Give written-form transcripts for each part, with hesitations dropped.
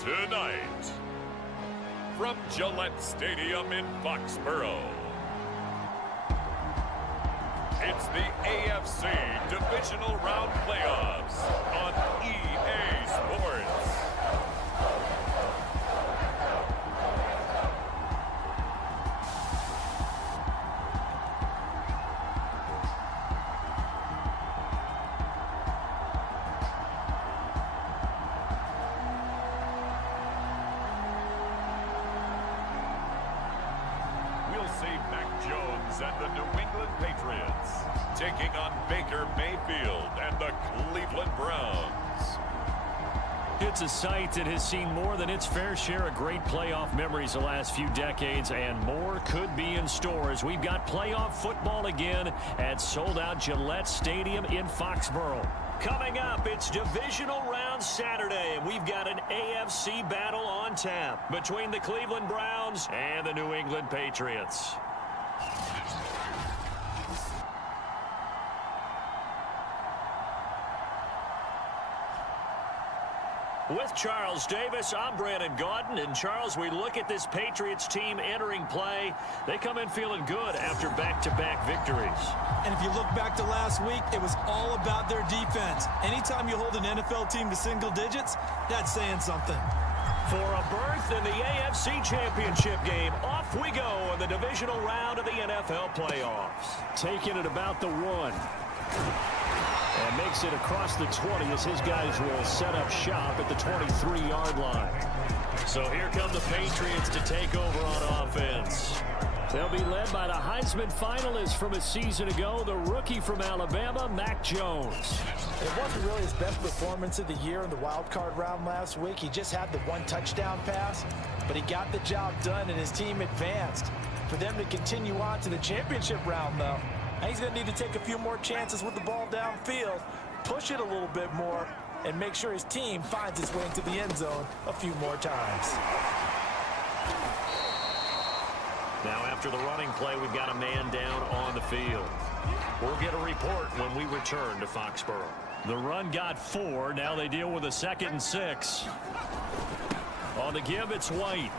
Tonight, from Gillette Stadium in Foxborough, it's the AFC Divisional Round Playoffs on EA Sports. And the New England Patriots taking on Baker Mayfield and the Cleveland Browns. It's a sight that has seen more than its fair share of great playoff memories the last few decades, and more could be in store as we've got playoff football again at sold-out Gillette Stadium in Foxborough. Coming up, it's Divisional Round Saturday, and we've got an AFC battle on tap between the Cleveland Browns and the New England Patriots. With Charles Davis, I'm Brandon Gaudin. And Charles, we look at this Patriots team entering play. They come in feeling good after back-to-back victories. And if you look back to last week, it was all about their defense. Anytime you hold an NFL team to single digits, that's saying something. For a berth in the AFC Championship game, off we go in the divisional round of the NFL playoffs. Taking it about the 1. And makes it across the 20 as his guys will set up shop at the 23-yard line. So here come the Patriots to take over on offense. They'll be led by the Heisman finalist from a season ago, the rookie from Alabama, Mac Jones. It wasn't really his best performance of the year in the wild card round last week. He just had the 1 touchdown pass, but he got the job done and his team advanced. For them to continue on to the championship round, though, he's going to need to take a few more chances with the ball downfield, push it a little bit more, and make sure his team finds its way into the end zone a few more times. Now after the running play, we've got a man down on the field. We'll get a report when we return to Foxborough. The run got 4. Now they deal with a 2nd and 6. On the give, it's White.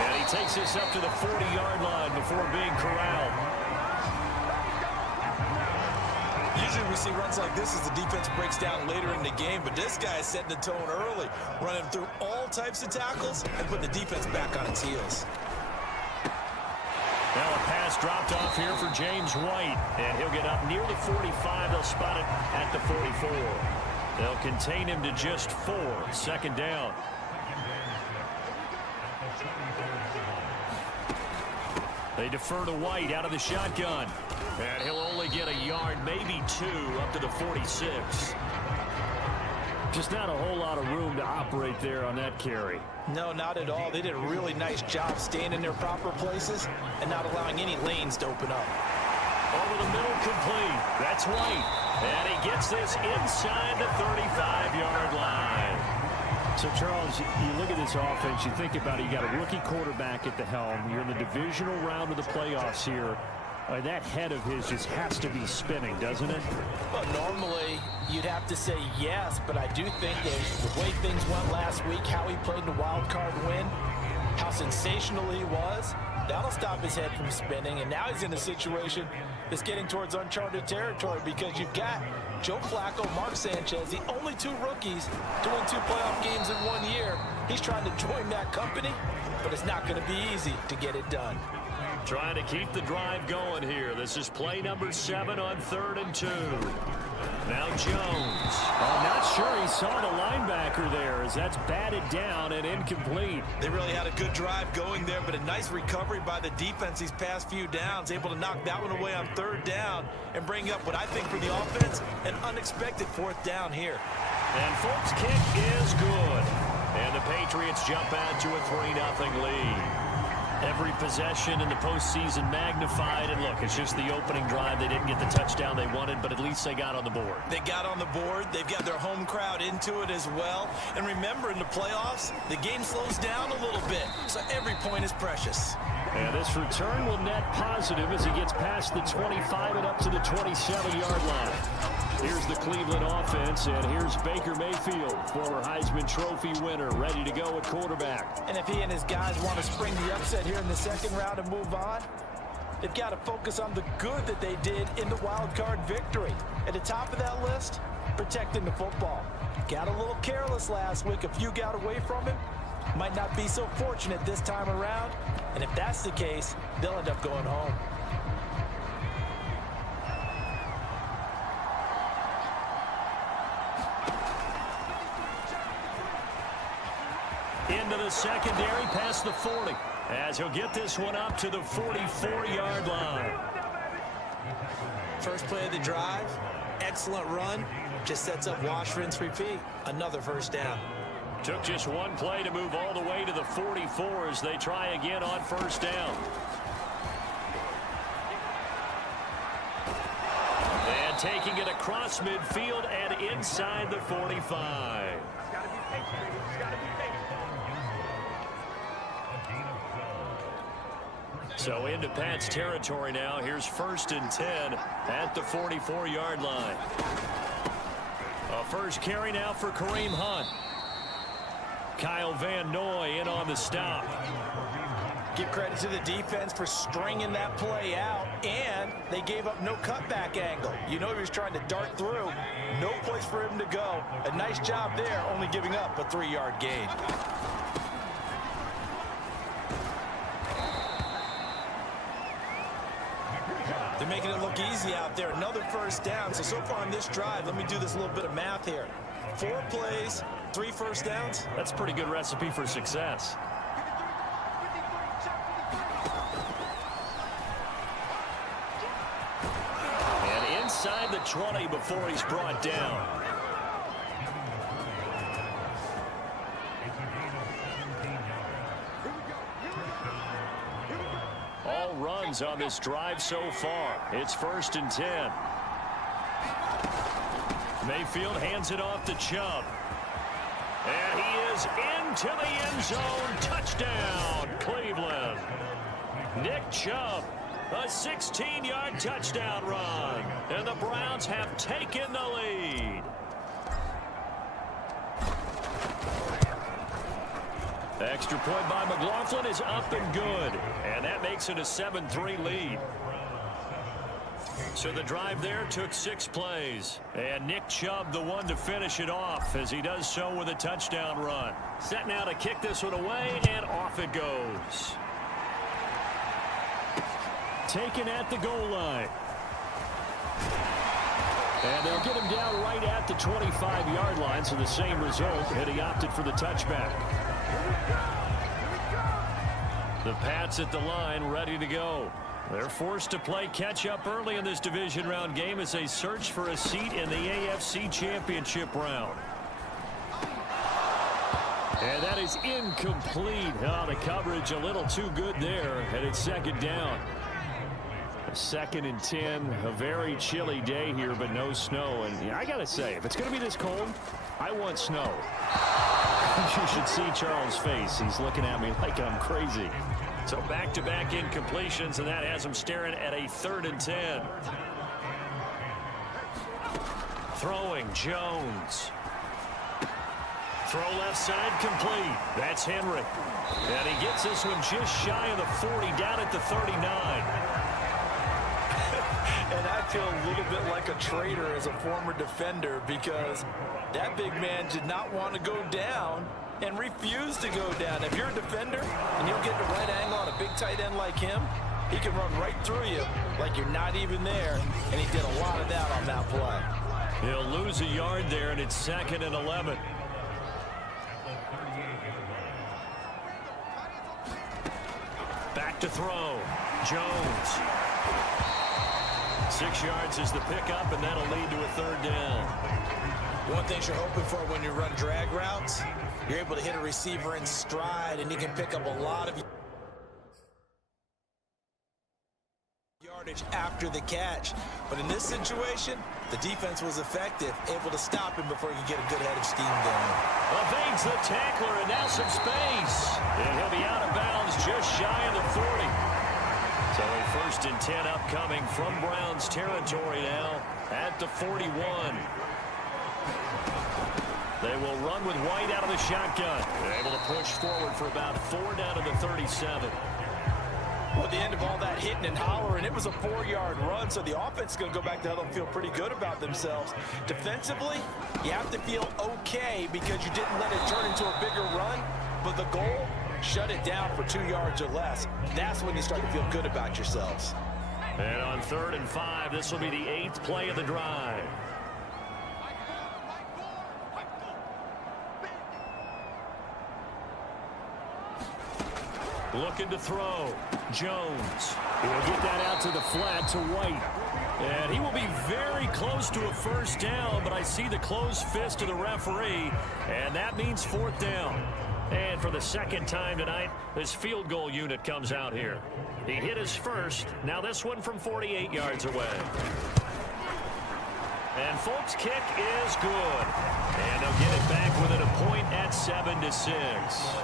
And he takes this up to the 40-yard line before being corralled. Usually we see runs like this as the defense breaks down later in the game, but this guy is setting the tone early, running through all types of tackles and putting the defense back on its heels. Now a pass dropped off here for James White, and he'll get up near the 45. They'll spot it at the 44. They'll contain him to just 4. 2nd down. They defer to White out of the shotgun. And he'll only get a yard, maybe 2, up to the 46. Just not a whole lot of room to operate there on that carry. No, not at all. They did a really nice job staying in their proper places and not allowing any lanes to open up. Over the middle, complete. That's White. And he gets this inside the 35-yard line. So, Charles, you look at this offense, you think about it, you got a rookie quarterback at the helm. You're in the divisional round of the playoffs here. That head of his just has to be spinning, doesn't it? Well, normally you'd have to say yes, but I do think that the way things went last week, how he played in the wild card win, how sensational he was, that'll stop his head from spinning. And now he's in a situation that's getting towards uncharted territory because you've got Joe Flacco, Mark Sanchez, the only 2 rookies to win 2 playoff games in 1 year. He's trying to join that company, but it's not going to be easy to get it done. Trying to keep the drive going here. This is play number 7 on 3rd and 2. Now Jones. I'm not sure he saw the linebacker there as that's batted down and incomplete. They really had a good drive going there, but a nice recovery by the defense these past few downs, able to knock that one away on 3rd down and bring up what I think for the offense, an unexpected 4th down here. And folks, kick is good. And the Patriots jump out to a 3-0 lead. Every possession in the postseason magnified. And look, it's just the opening drive. They didn't get the touchdown they wanted, but at least they got on the board. They got on the board. They've got their home crowd into it as well. And remember, in the playoffs, the game slows down a little bit, so every point is precious. And this return will net positive as he gets past the 25 and up to the 27-yard line. Here's the Cleveland offense, and here's Baker Mayfield, former Heisman Trophy winner, ready to go at quarterback. And if he and his guys want to spring the upset here in the second round and move on, they've got to focus on the good that they did in the wild card victory. At the top of that list, protecting the football. Got a little careless last week. A few got away from him. Might not be so fortunate this time around. And if that's the case, they'll end up going home. Into the secondary, past the 40, as he'll get this one up to the 44-yard line. First play of the drive, excellent run, just sets up wash, rinse, repeat. Another first down. Took just one play to move all the way to the 44 as they try again on first down. And taking it across midfield and inside the 45. So into Pat's territory now. Here's 1st and 10 at the 44-yard line. A first carry now for Kareem Hunt. Kyle Van Noy in on the stop. Give credit to the defense for stringing that play out, and they gave up no cutback angle. You know he was trying to dart through. No place for him to go. A nice job there, only giving up a 3-yard gain. They're making it look easy out there. Another first down. So far on this drive, let me do this little bit of math here. 4 plays, 3 first downs. That's a pretty good recipe for success. And inside the 20 before he's brought down. All runs on this drive so far. It's 1st and 10. Mayfield hands it off to Chubb. And he is into the end zone. Touchdown, Cleveland. Nick Chubb, a 16-yard touchdown run. And the Browns have taken the lead. Extra point by McLaughlin is up and good. And that makes it a 7-3 lead. So the drive there took 6 plays. And Nick Chubb the one to finish it off as he does so with a touchdown run. Set now to kick this one away, and off it goes. Taken at the goal line. And they'll get him down right at the 25-yard line, so the same result, and he opted for the touchback. The Pats at the line, ready to go. They're forced to play catch-up early in this division round game as they search for a seat in the AFC Championship round. And that is incomplete. Oh, the coverage a little too good there, and it's 2nd down. 2nd and 10, a very chilly day here, but no snow. And I got to say, if it's going to be this cold, I want snow. You should see Charles' face. He's looking at me like I'm crazy. So back-to-back incompletions, and that has him staring at a 3rd and 10. Throwing, Jones. Throw left side complete. That's Henry. And he gets this one just shy of the 40, down at the 39. And I feel a little bit like a traitor as a former defender, because that big man did not want to go down and refused to go down. If you're a defender and you'll get the right angle on a big tight end like him, he can run right through you like you're not even there, and he did a lot of that on that play. He'll lose a yard there, and it's 2nd and 11. Back to throw. Jones. 6 yards is the pickup, and that'll lead to a 3rd down. One thing you're hoping for when you run drag routes, you're able to hit a receiver in stride, and he can pick up a lot of yardage after the catch. But in this situation, the defense was effective, able to stop him before he could get a good head of steam going. Evades the tackler, and now some space. And he'll be out of bounds just shy of the 40. So a 1st and 10 upcoming from Browns territory now at the 41. They will run with White out of the shotgun. They're able to push forward for about 4 down to the 37. Well, at the end of all that hitting and hollering, it was a 4-yard run, so the offense is going to go back to huddle and feel pretty good about themselves. Defensively, you have to feel okay because you didn't let it turn into a bigger run, but the goal, shut it down for 2 yards or less. That's when you start to feel good about yourselves. And on 3rd and 5, this will be the 8th play of the drive. Looking to throw. Jones. He will get that out to the flat to White. And he will be very close to a 1st down, but I see the closed fist of the referee, and that means 4th down. And for the 2nd time tonight, this field goal unit comes out here. He hit his first. Now this one from 48 yards away. And Folk's kick is good. And they'll get it back within a point at 7-6.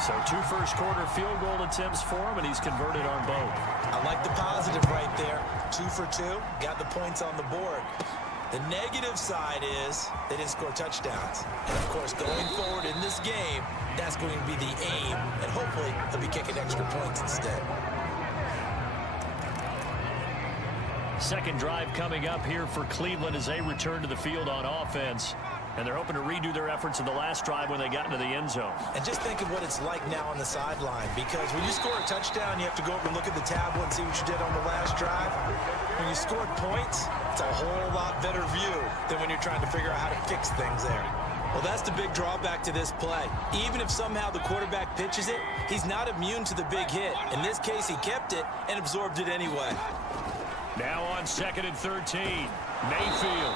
So 2 first-quarter field goal attempts for him, and he's converted on both. I like the positive right there. 2 for 2, got the points on the board. The negative side is they didn't score touchdowns. And, of course, going forward in this game, that's going to be the aim, and hopefully they'll be kicking extra points instead. 2nd drive coming up here for Cleveland as they return to the field on offense. And they're hoping to redo their efforts in the last drive when they got into the end zone. And just think of what it's like now on the sideline, because when you score a touchdown, you have to go up and look at the tablet and see what you did on the last drive. When you scored points, it's a whole lot better view than when you're trying to figure out how to fix things there. Well, that's the big drawback to this play. Even if somehow the quarterback pitches it, he's not immune to the big hit. In this case, he kept it and absorbed it anyway. Now on 2nd and 13, Mayfield.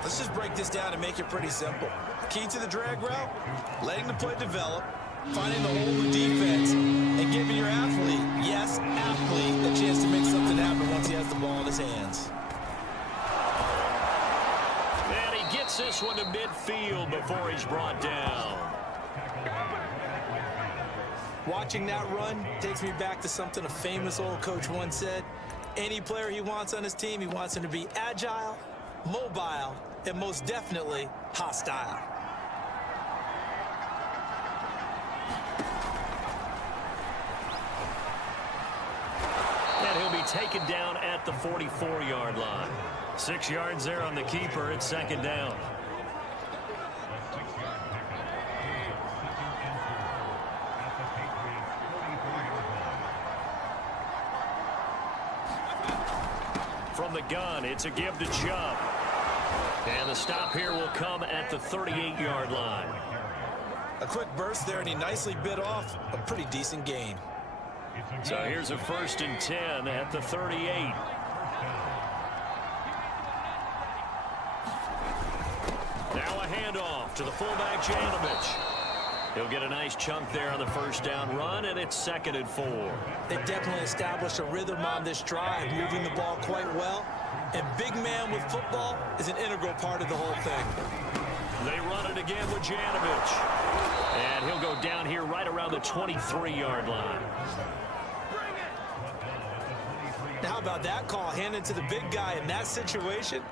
Let's just break this down and make it pretty simple. Key to the drag route, letting the play develop, finding the hole in the defense, and giving your athlete, yes, athlete, a chance to make something happen once he has the ball in his hands. And he gets this one to midfield before he's brought down. Watching that run takes me back to something a famous old coach once said. Any player he wants on his team, he wants him to be agile, mobile, and most definitely hostile. And he'll be taken down at the 44-yard line. 6 yards there on the keeper. It's 2nd down. From the gun, it's a give to Chubb. And the stop here will come at the 38-yard line. A quick burst there, and he nicely bit off a pretty decent gain. So here's a 1st and 10 at the 38. Now a handoff to the fullback, Janovich. He'll get a nice chunk there on the 1st down run, and it's 2nd and 4. They definitely established a rhythm on this drive, moving the ball quite well. And big man with football is an integral part of the whole thing. They run it again with Janovich. And he'll go down here right around the 23-yard line. Now, how about that call handed to the big guy in that situation?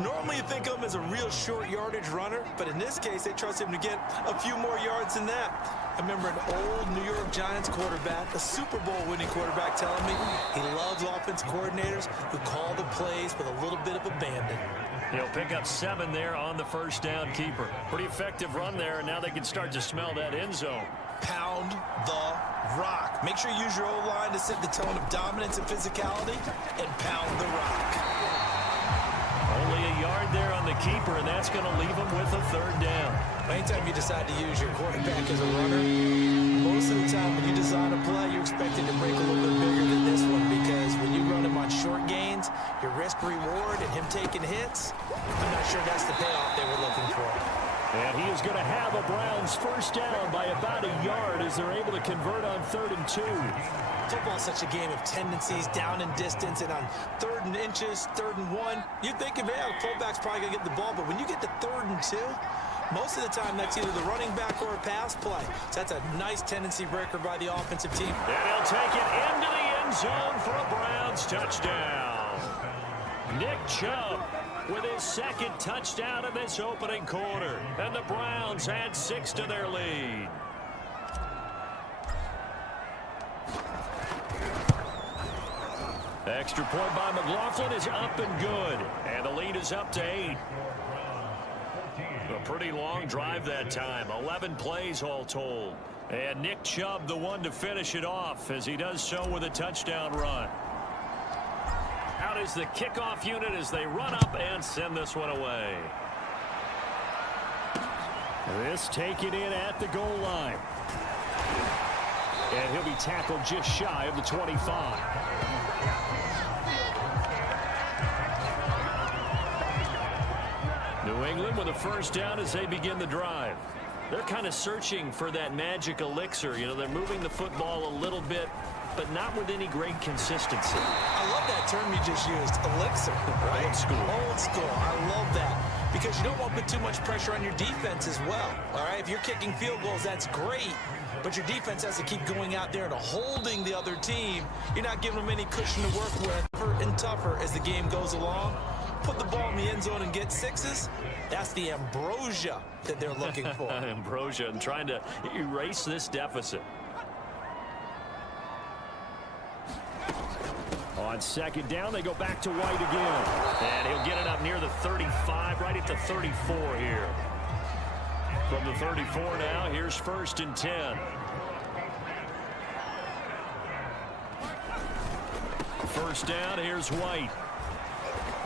Normally you think of him as a real short yardage runner, but in this case they trust him to get a few more yards than that. I remember an old New York Giants quarterback, a Super Bowl winning quarterback, telling me he loves offense coordinators who call the plays with a little bit of abandon. He'll pick up 7 there on the 1st down keeper. Pretty effective run there, and now they can start to smell that end zone. Pound the rock. Make sure you use your O-line to set the tone of dominance and physicality, and pound the rock. Only a yard there on the keeper, and that's going to leave him with a 3rd down. Anytime you decide to use your quarterback as a runner, most of the time when you design a play, you're expected to break a little bit bigger than this one, because when you run him on short gains, your risk-reward and him taking hits, I'm not sure that's the payoff they were looking for. And he is going to have a Browns 1st down by about a yard as they're able to convert on 3rd and 2. Football's such a game of tendencies, down and distance, and on 3rd and inches, 3rd and 1, you think of, the fullback's probably going to get the ball, but when you get to 3rd and 2, Most of the time, that's either the running back or a pass play. So that's a nice tendency breaker by the offensive team. And he'll take it into the end zone for a Browns touchdown. Nick Chubb with his second touchdown in this opening quarter. And the Browns add 6 to their lead. Extra point by McLaughlin is up and good. And the lead is up to 8. A pretty long drive that time. 11 plays all told. And Nick Chubb the one to finish it off as he does so with a touchdown run. Out is the kickoff unit as they run up and send this one away. This taken in at the goal line. And he'll be tackled just shy of the 25. New England with a first down as they begin the drive. They're kind of searching for that magic elixir. You know, they're moving the football a little bit, but not with any great consistency. I love that term you just used, elixir, right? Old school. Old school. I love that because you don't want to put too much pressure on your defense as well, all right? If you're kicking field goals, that's great, but your defense has to keep going out there and holding the other team. You're not giving them any cushion to work with. Tougher and tougher as the game goes along. Put the ball in the end zone and get 6s. That's the ambrosia that they're looking for. Ambrosia and trying to erase this deficit. On second down, they go back to White again. And he'll get it up near the 35, right at the 34 here. From the 34 now, here's 1st and 10. First down, here's White.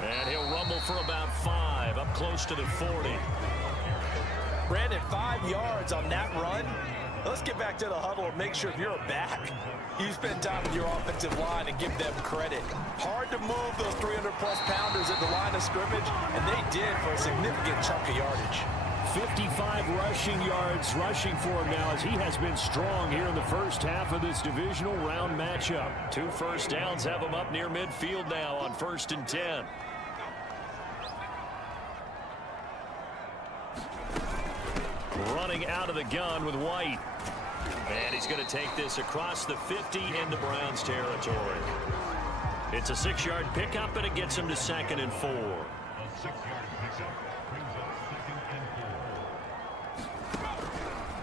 And he'll rumble for about 5, up close to the 40. Brandon, 5 yards on that run. Let's get back to the huddle and make sure if you're a back, you spend time with your offensive line and give them credit. Hard to move those 300-plus pounders at the line of scrimmage, and they did for a significant chunk of yardage. 55 rushing yards rushing for him now as he has been strong here in the first half of this divisional round matchup. 2 first downs have him up near midfield now on 1st and 10. Running out of the gun with White. And he's going to take this across the 50 into Browns territory. It's a 6-yard pickup, and it gets him to 2nd and 4.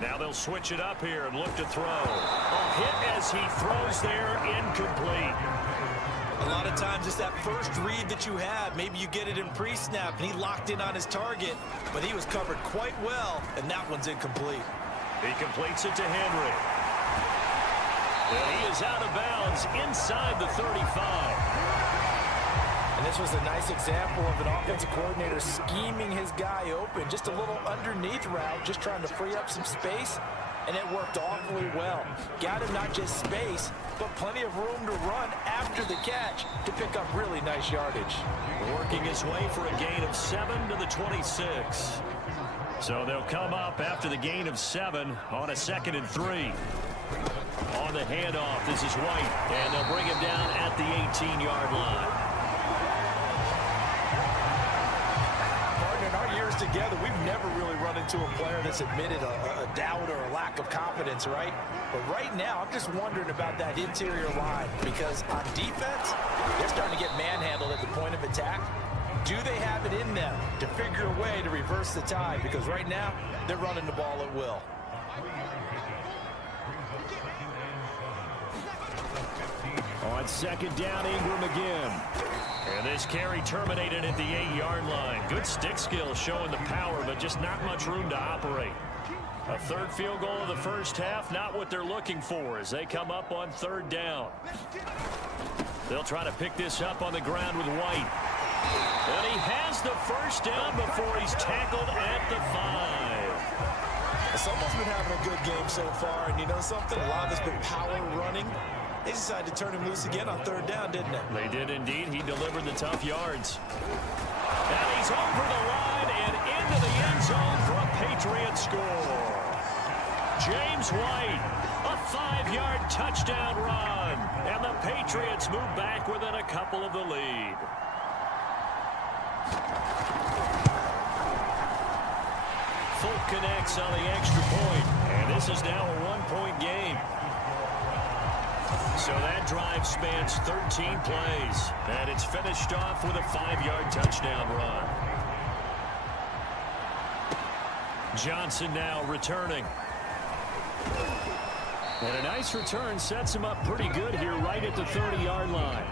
Now they'll switch it up here and look to throw. A hit as he throws there, incomplete. A lot of times it's that first read that you have. Maybe you get it in pre-snap, and he locked in on his target, but he was covered quite well, and that one's incomplete. He completes it to Henry. And he is out of bounds inside the 35. And this was a nice example of an offensive coordinator scheming his guy open. Just a little underneath route, just trying to free up some space, and it worked awfully well. Got him not just space, but plenty of room to run after the catch to pick up really nice yardage. Working his way for a gain of 7 to the 26. So they'll come up after the gain of 7 on a 2nd and 3. On the handoff, this is White, and they'll bring him down at the 18-yard line. Partner, in our years together, we've never really run into a player that's admitted a doubt or a lack of confidence, right? But right now, I'm just wondering about that interior line because on defense, they're starting to get manhandled at the point of attack. Do they have it in them to figure a way to reverse the tide? Because right now, they're running the ball at will. On second down, Ingram again. And this carry terminated at the 8-yard line. Good stick skill showing the power, but just not much room to operate. A 3rd field goal of the first half, not what they're looking for as they come up on 3rd down. They'll try to pick this up on the ground with White. And he has the first down before he's tackled at the 5. Someone's been having a good game so far, and you know something? A lot of it's been power running. They decided to turn him loose again on 3rd down, didn't they? They did indeed. He delivered the tough yards. And he's over the line and into the end zone for a Patriot score. James White, a 5-yard touchdown run. And the Patriots move back within a couple of the lead. Full connects on the extra point, and this is now a one-point game. So that drive spans 13 plays, and it's finished off with a 5-yard touchdown run. Johnson now returning. And a nice return sets him up pretty good here right at the 30-yard line.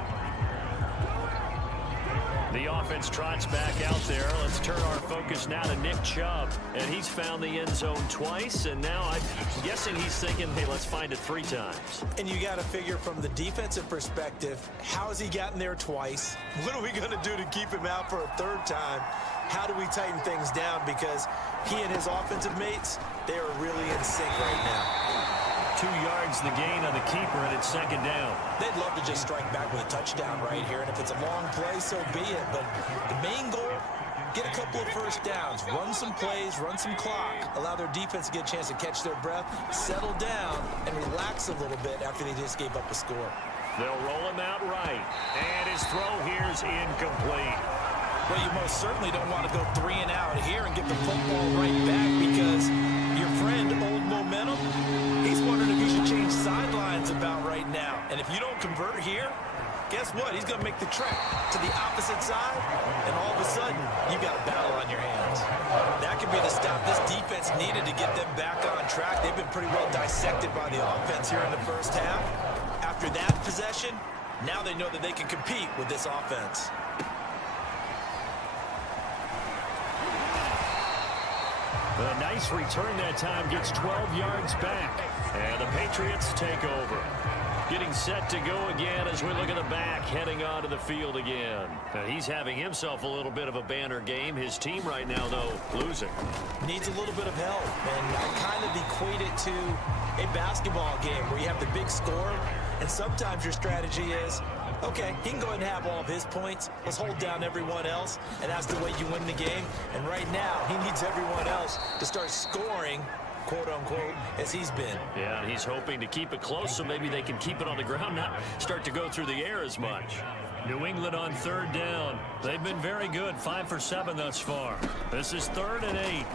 The offense trots back out there. Let's turn our focus now to Nick Chubb. And he's found the end zone twice, and now I'm guessing he's thinking, hey, let's find it 3 times. And you got to figure from the defensive perspective, how has he gotten there twice? What are we going to do to keep him out for a 3rd time? How do we tighten things down? Because he and his offensive mates, they are really in sync right now. 2 yards the gain on the keeper, and it's 2nd down. They'd love to just strike back with a touchdown right here, and if it's a long play, so be it. But the main goal, get a couple of first downs, run some plays, run some clock, allow their defense to get a chance to catch their breath, settle down, and relax a little bit after they just gave up a score. They'll roll him out right, and his throw here is incomplete. Well, you most certainly don't want to go 3 and out here and get the football right back, because your friend, Old Momentum, he's wondering if he should change sidelines about right now. And if you don't convert here, guess what? He's going to make the trek to the opposite side, and all of a sudden, you've got a battle on your hands. That could be the stop this defense needed to get them back on track. They've been pretty well dissected by the offense here in the first half. After that possession, now they know that they can compete with this offense. A nice return that time, gets 12 yards back. And the Patriots take over. Getting set to go again as we look at the back, heading onto the field again. Now, he's having himself a little bit of a banner game. His team right now, though, losing. Needs a little bit of help, and I kind of equate it to a basketball game where you have the big score, and sometimes your strategy is, okay, he can go ahead and have all of his points. Let's hold down everyone else, and that's the way you win the game. And right now, he needs everyone else to start scoring, quote-unquote, as he's been. Yeah, he's hoping to keep it close so maybe they can keep it on the ground, not start to go through the air as much. New England on 3rd down. They've been very good, 5 for 7 thus far. This is 3rd and 8.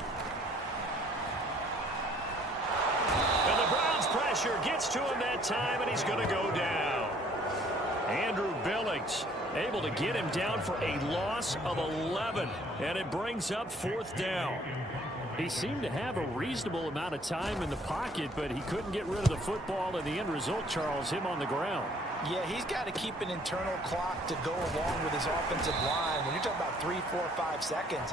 And the Browns' pressure gets to him that time, and he's going to go down. Andrew Billings able to get him down for a loss of 11, and it brings up 4th down. He seemed to have a reasonable amount of time in the pocket, but he couldn't get rid of the football, and the end result, Charles, him on the ground. Yeah, he's got to keep an internal clock to go along with his offensive line. When you're talking about 3, 4, 5 seconds,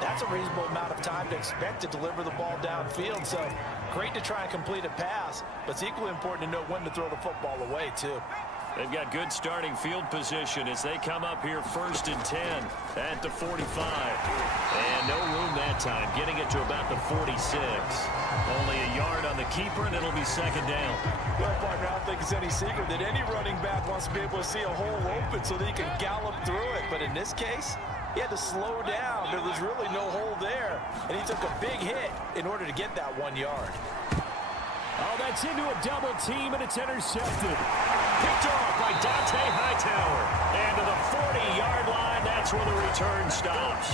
that's a reasonable amount of time to expect to deliver the ball downfield. So great to try and complete a pass, but it's equally important to know when to throw the football away, too. They've got good starting field position as they come up here 1st and 10 at the 45. And no room that time, getting it to about the 46. Only a yard on the keeper, and it'll be 2nd down. Well, partner, I don't think it's any secret that any running back wants to be able to see a hole open so that he can gallop through it. But in this case, he had to slow down. There was really no hole there. And he took a big hit in order to get that 1 yard. Oh, that's into a double team, and it's intercepted. Picked off by Dante Hightower. And to the 40-yard line, that's where the return stops.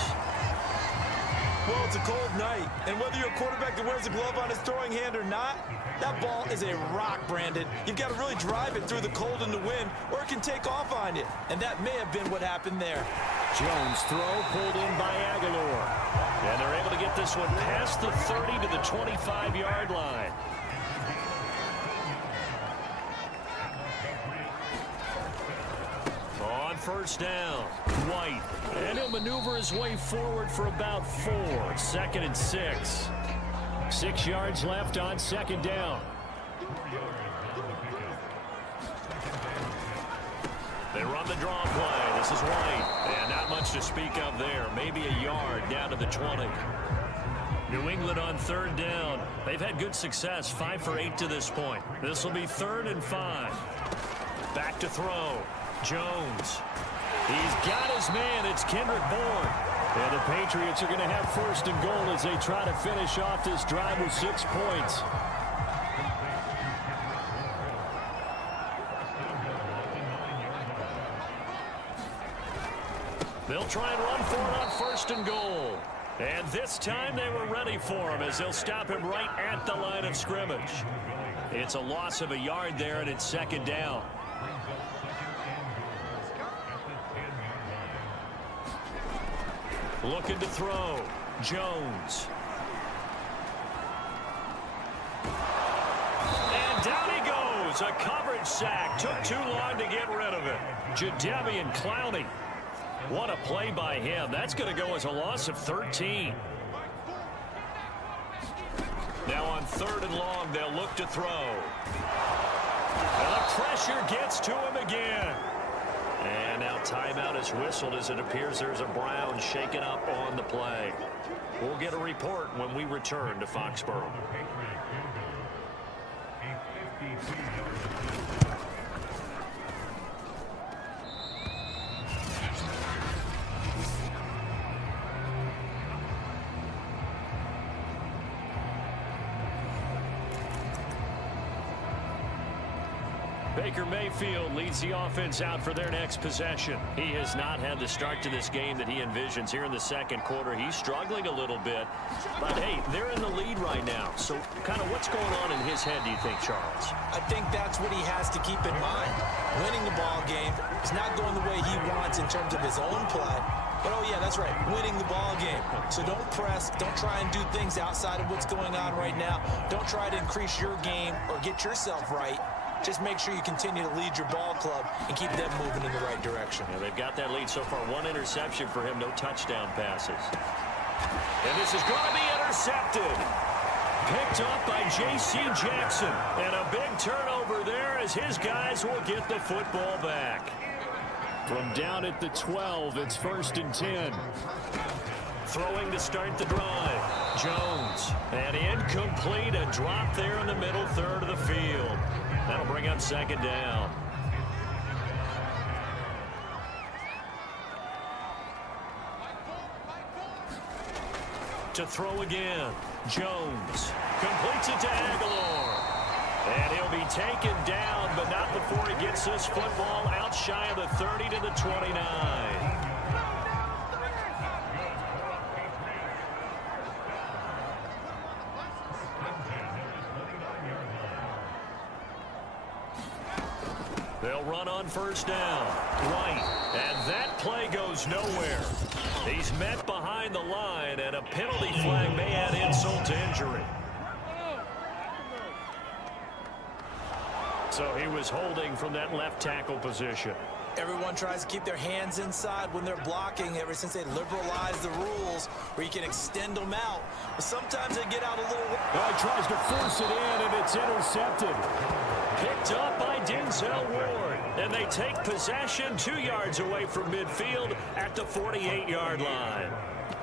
Well, it's a cold night, and whether you're a quarterback that wears a glove on his throwing hand or not, that ball is a rock, Brandon. You've got to really drive it through the cold and the wind, or it can take off on you. And that may have been what happened there. Jones throw pulled in by Aguilar. And they're able to get this one past the 30 to the 25-yard line. On 1st down, White. And he'll maneuver his way forward for about 4. 2nd and 6. 6 yards left on 2nd down. They run the draw play. This is White. And not much to speak of there. Maybe a yard down to the 20. New England on 3rd down. They've had good success, 5 for 8 to this point. This will be 3rd and 5. Back to throw. Jones. He's got his man. It's Kendrick Bourne. And the Patriots are going to have 1st and goal as they try to finish off this drive with 6 points. They'll try and run for it on 1st and goal. And this time they were ready for him as they'll stop him right at the line of scrimmage. It's a loss of a yard there, and it's second down. Looking to throw. Jones. And down he goes. A coverage sack. Took too long to get rid of it. Jadeveon Clowney. What a play by him. That's going to go as a loss of 13. Now on 3rd and long, they'll look to throw. And the pressure gets to him again. And now timeout is whistled as it appears there's a Brown shaken up on the play. We'll get a report when we return to Foxborough. Baker Mayfield leads the offense out for their next possession. He has not had the start to this game that he envisions here in the second quarter. He's struggling a little bit. But, hey, they're in the lead right now. So kind of what's going on in his head, do you think, Charles? I think that's what he has to keep in mind. Winning the ball game is not going the way he wants in terms of his own play. But, oh, yeah, that's right, winning the ball game. So don't press. Don't try and do things outside of what's going on right now. Don't try to increase your game or get yourself right. Just make sure you continue to lead your ball club and keep them moving in the right direction. Yeah, they've got that lead so far. 1 interception for him, no touchdown passes. And this is going to be intercepted. Picked up by J.C. Jackson. And a big turnover there as his guys will get the football back. From down at the 12, it's 1st and 10. Throwing to start the drive. Jones. And incomplete. A drop there in the middle third of the field. That'll bring up second down. To throw again. Jones completes it to Aguilar. And he'll be taken down, but not before he gets this football out shy of the 30 to the 29. They'll run on 1st down. Right. And that play goes nowhere. He's met behind the line, and a penalty flag may add insult to injury. So he was holding from that left tackle position. Everyone tries to keep their hands inside when they're blocking ever since they liberalized the rules where you can extend them out. But sometimes they get out a little... He tries to force it in, and it's intercepted. Picked up by Denzel Ward. And they take possession 2 yards away from midfield at the 48-yard line.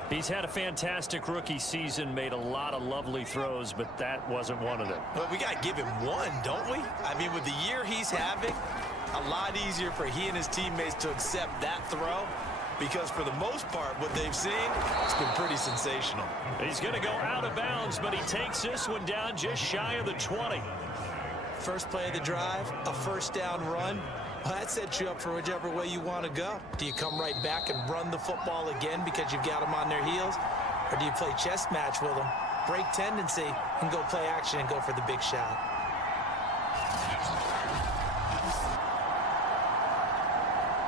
He's had a fantastic rookie season, made a lot of lovely throws, but that wasn't one of them. Well, we got to give him one, don't we? I mean, with the year he's having, a lot easier for he and his teammates to accept that throw because for the most part, what they've seen, it's been pretty sensational. He's going to go out of bounds, but he takes this one down just shy of the 20. First play of the drive, a 1st down run. Well, that sets you up for whichever way you want to go. Do you come right back and run the football again because you've got them on their heels? Or do you play chess match with them, break tendency, and go play action and go for the big shot?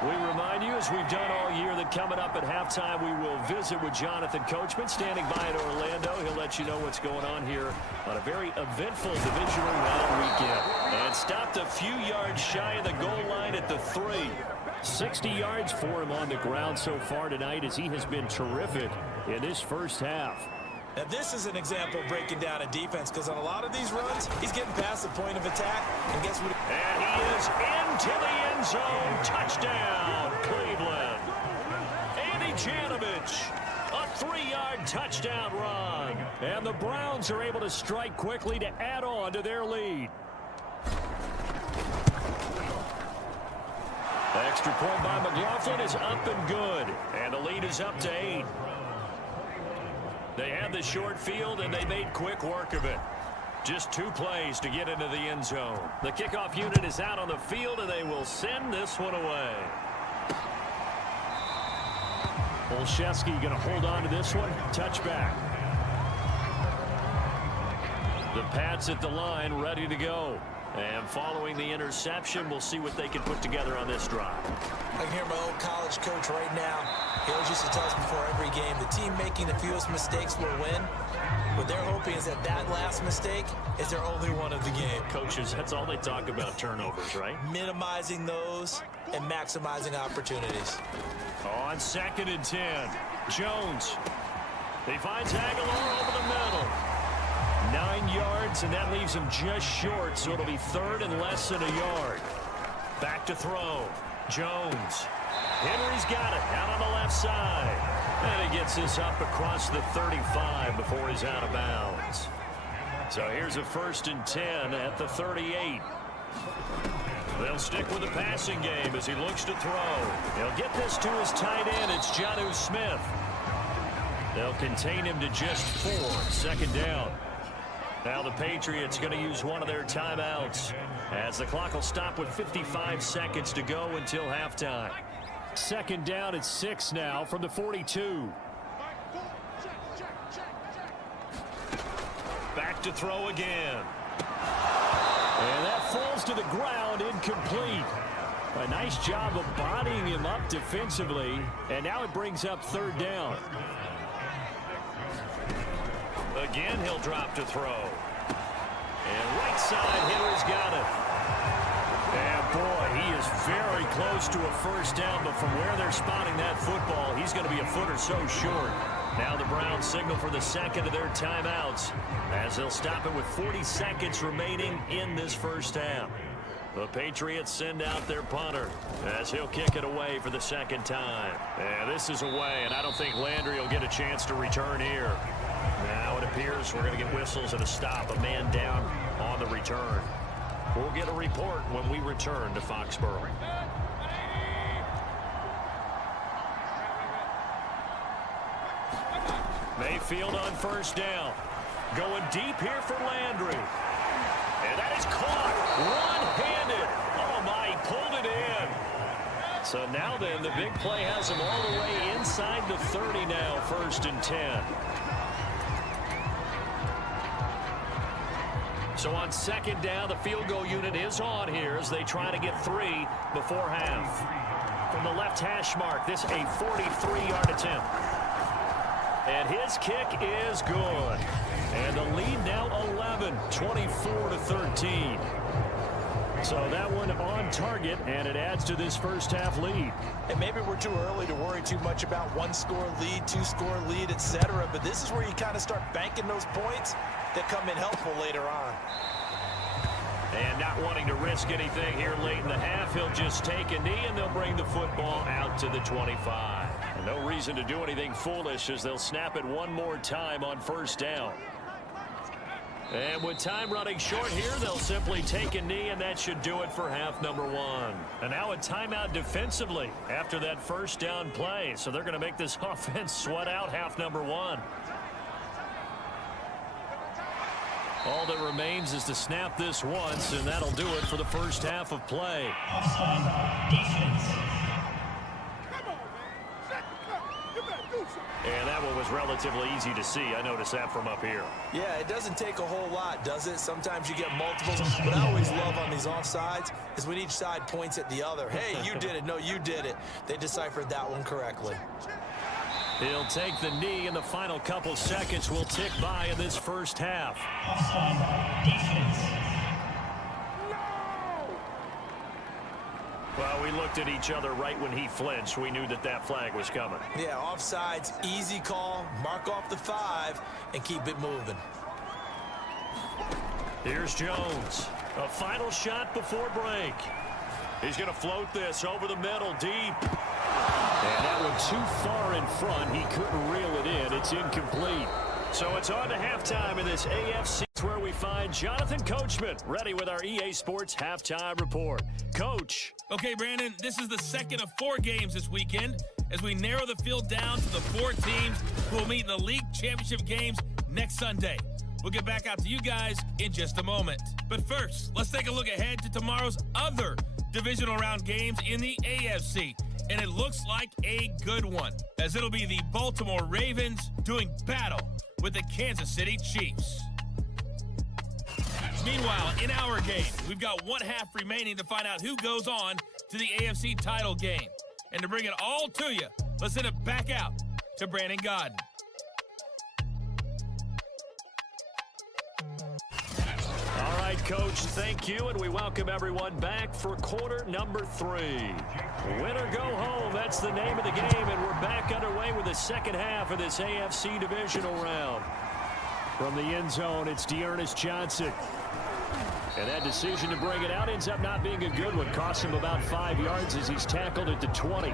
We remind you, as we've done all year, that coming up at halftime, we will visit with Jonathan Coachman standing by in Orlando. He'll let you know what's going on here on a very eventful divisional round weekend. And stopped a few yards shy of the goal line at the 3. 60 yards for him on the ground so far tonight as he has been terrific in this first half. Now, this is an example of breaking down a defense because on a lot of these runs, he's getting past the point of attack. And guess what? And he is into the end zone. Touchdown, Cleveland. Andy Janovich, a 3-yard touchdown run. And the Browns are able to strike quickly to add on to their lead. Extra point by McLaughlin is up and good. And the lead is up to 8. They had the short field, and they made quick work of it. Just 2 plays to get into the end zone. The kickoff unit is out on the field, and they will send this one away. Olszewski going to hold on to this one. Touchback. The Pats at the line, ready to go. And following the interception, we'll see what they can put together on this drive. I can hear my old college coach right now. He always used to tell us before every game, the team making the fewest mistakes will win. What they're hoping is that that last mistake is their only one of the game. Coaches, that's all they talk about, turnovers, right? Minimizing those and maximizing opportunities. On 2nd and 10, Jones. He finds Aguilar over the middle. 9 yards, and that leaves him just short, so it'll be 3rd and less than a yard. Back to throw. Jones. Henry's got it out on the left side. And he gets this up across the 35 before he's out of bounds. So here's a 1st and 10 at the 38. They'll stick with the passing game as he looks to throw. He'll get this to his tight end. It's Jonnu Smith. They'll contain him to just 4. 2nd down. Now the Patriots going to use one of their timeouts as the clock will stop with 55 seconds to go until halftime. 2nd down at 6 now from the 42. Back to throw again. And that falls to the ground, incomplete. A nice job of bodying him up defensively, and now it brings up 3rd down. Again, he'll drop to throw. And right side, Henry's got it. And boy, he is very close to a 1st down, but from where they're spotting that football, he's going to be a foot or so short. Now the Browns signal for the 2nd of their timeouts as they'll stop it with 40 seconds remaining in this 1st half. The Patriots send out their punter as he'll kick it away for the 2nd time. And this is away, and I don't think Landry will get a chance to return here. Now it appears we're going to get whistles and a stop, a man down on the return. We'll get a report when we return to Foxborough. Mayfield on 1st down. Going deep here for Landry. And that is caught one-handed. Oh, my, he pulled it in. So now then, the big play has him all the way inside the 30 now, 1st and 10. So on 2nd down, the field goal unit is on here as they try to get 3 before half. From the left hash mark, this a 43-yard attempt. And his kick is good. And the lead now 11, 24-13. So that one on target, and it adds to this 1st half lead. And maybe we're too early to worry too much about 1-score lead, 2-score lead, etc. But this is where you kind of start banking those points that come in helpful later on. And not wanting to risk anything here late in the half, he'll just take a knee, and they'll bring the football out to the 25. And no reason to do anything foolish as they'll snap it one more time on 1st down. And with time running short here, they'll simply take a knee, and that should do it for half number 1. And now a timeout defensively after that 1st down play. So they're going to make this offense sweat out half number 1. All that remains is to snap this once, and that'll do it for the 1st half of play. Offside defense. And that one was relatively easy to see. I noticed that from up here. Yeah, it doesn't take a whole lot, does it? Sometimes you get multiples. What I always love on these offsides is when each side points at the other. Hey, you did it. No, you did it. They deciphered that one correctly. He'll take the knee, and the final couple seconds will tick by in this 1st half. Offside defense. Well, we looked at each other right when he flinched. We knew that that flag was coming. Yeah, offsides, easy call. Mark off the 5 and keep it moving. Here's Jones. A final shot before break. He's going to float this over the middle, deep. And that one too far in front. He couldn't reel it in. It's incomplete. So it's on to halftime in this AFC, where we find Jonathan Coachman ready with our EA Sports Halftime Report. Coach. Okay, Brandon, this is the 2nd of 4 games this weekend as we narrow the field down to the 4 teams who will meet in the league championship games next Sunday. We'll get back out to you guys in just a moment. But first, let's take a look ahead to tomorrow's other divisional round games in the AFC. and it looks like a good one, as it'll be the Baltimore Ravens doing battle with the Kansas City Chiefs. Meanwhile, in our game, we've got one half remaining to find out who goes on to the AFC title game. And to bring it all to you, let's send it back out to Brandon Godden. All right, Coach, thank you, and we welcome everyone back for quarter number 3. Win or go home, that's the name of the game, and we're back underway with the second half of this AFC divisional round. From the end zone, it's Dearness Johnson. And that decision to bring it out ends up not being a good one. Costs him about 5 yards as he's tackled at the 20.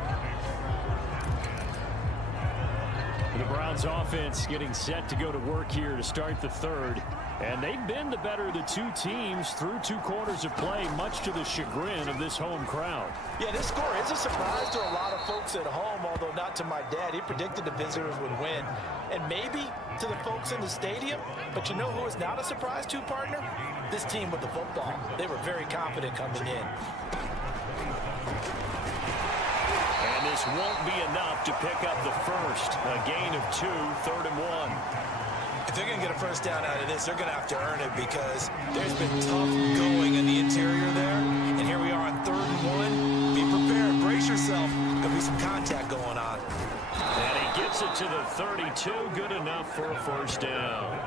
The Browns offense getting set to go to work here to start the third. And they've been the better of the two teams through 2 quarters of play, much to the chagrin of this home crowd. Yeah, this score is a surprise to a lot of folks at home, although not to my dad. He predicted the visitors would win. And maybe to the folks in the stadium. But you know who is not a surprise to, partner? This team with the football. They were very confident coming in. And this won't be enough to pick up the first. A gain of 2, 3rd and 1. If they're going to get a first down out of this, they're going to have to earn it because there's been tough going in the interior there. And here we are on 3rd and 1. Be prepared. Brace yourself. There'll be some contact going on. And he gets it to the 32. Good enough for a first down.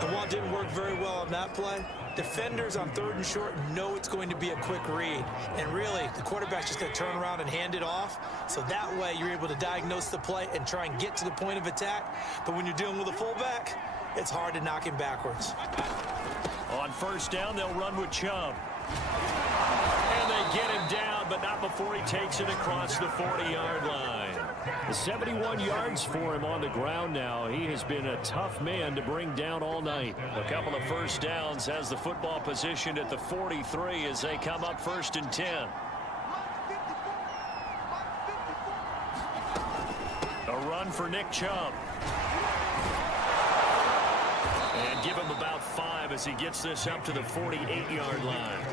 And while it didn't work very well on that play, defenders on 3rd and short know it's going to be a quick read. And really, the quarterback's just going to turn around and hand it off. So that way, you're able to diagnose the play and try and get to the point of attack. But when you're dealing with a fullback, it's hard to knock him backwards. On first down, they'll run with Chubb. And they get him down, but not before he takes it across the 40-yard line. 71 yards for him on the ground now. He has been a tough man to bring down all night. A couple of first downs, has the football positioned at the 43 as they come up 1st and 10. A run for Nick Chubb. And give him about 5 as he gets this up to the 48-yard line.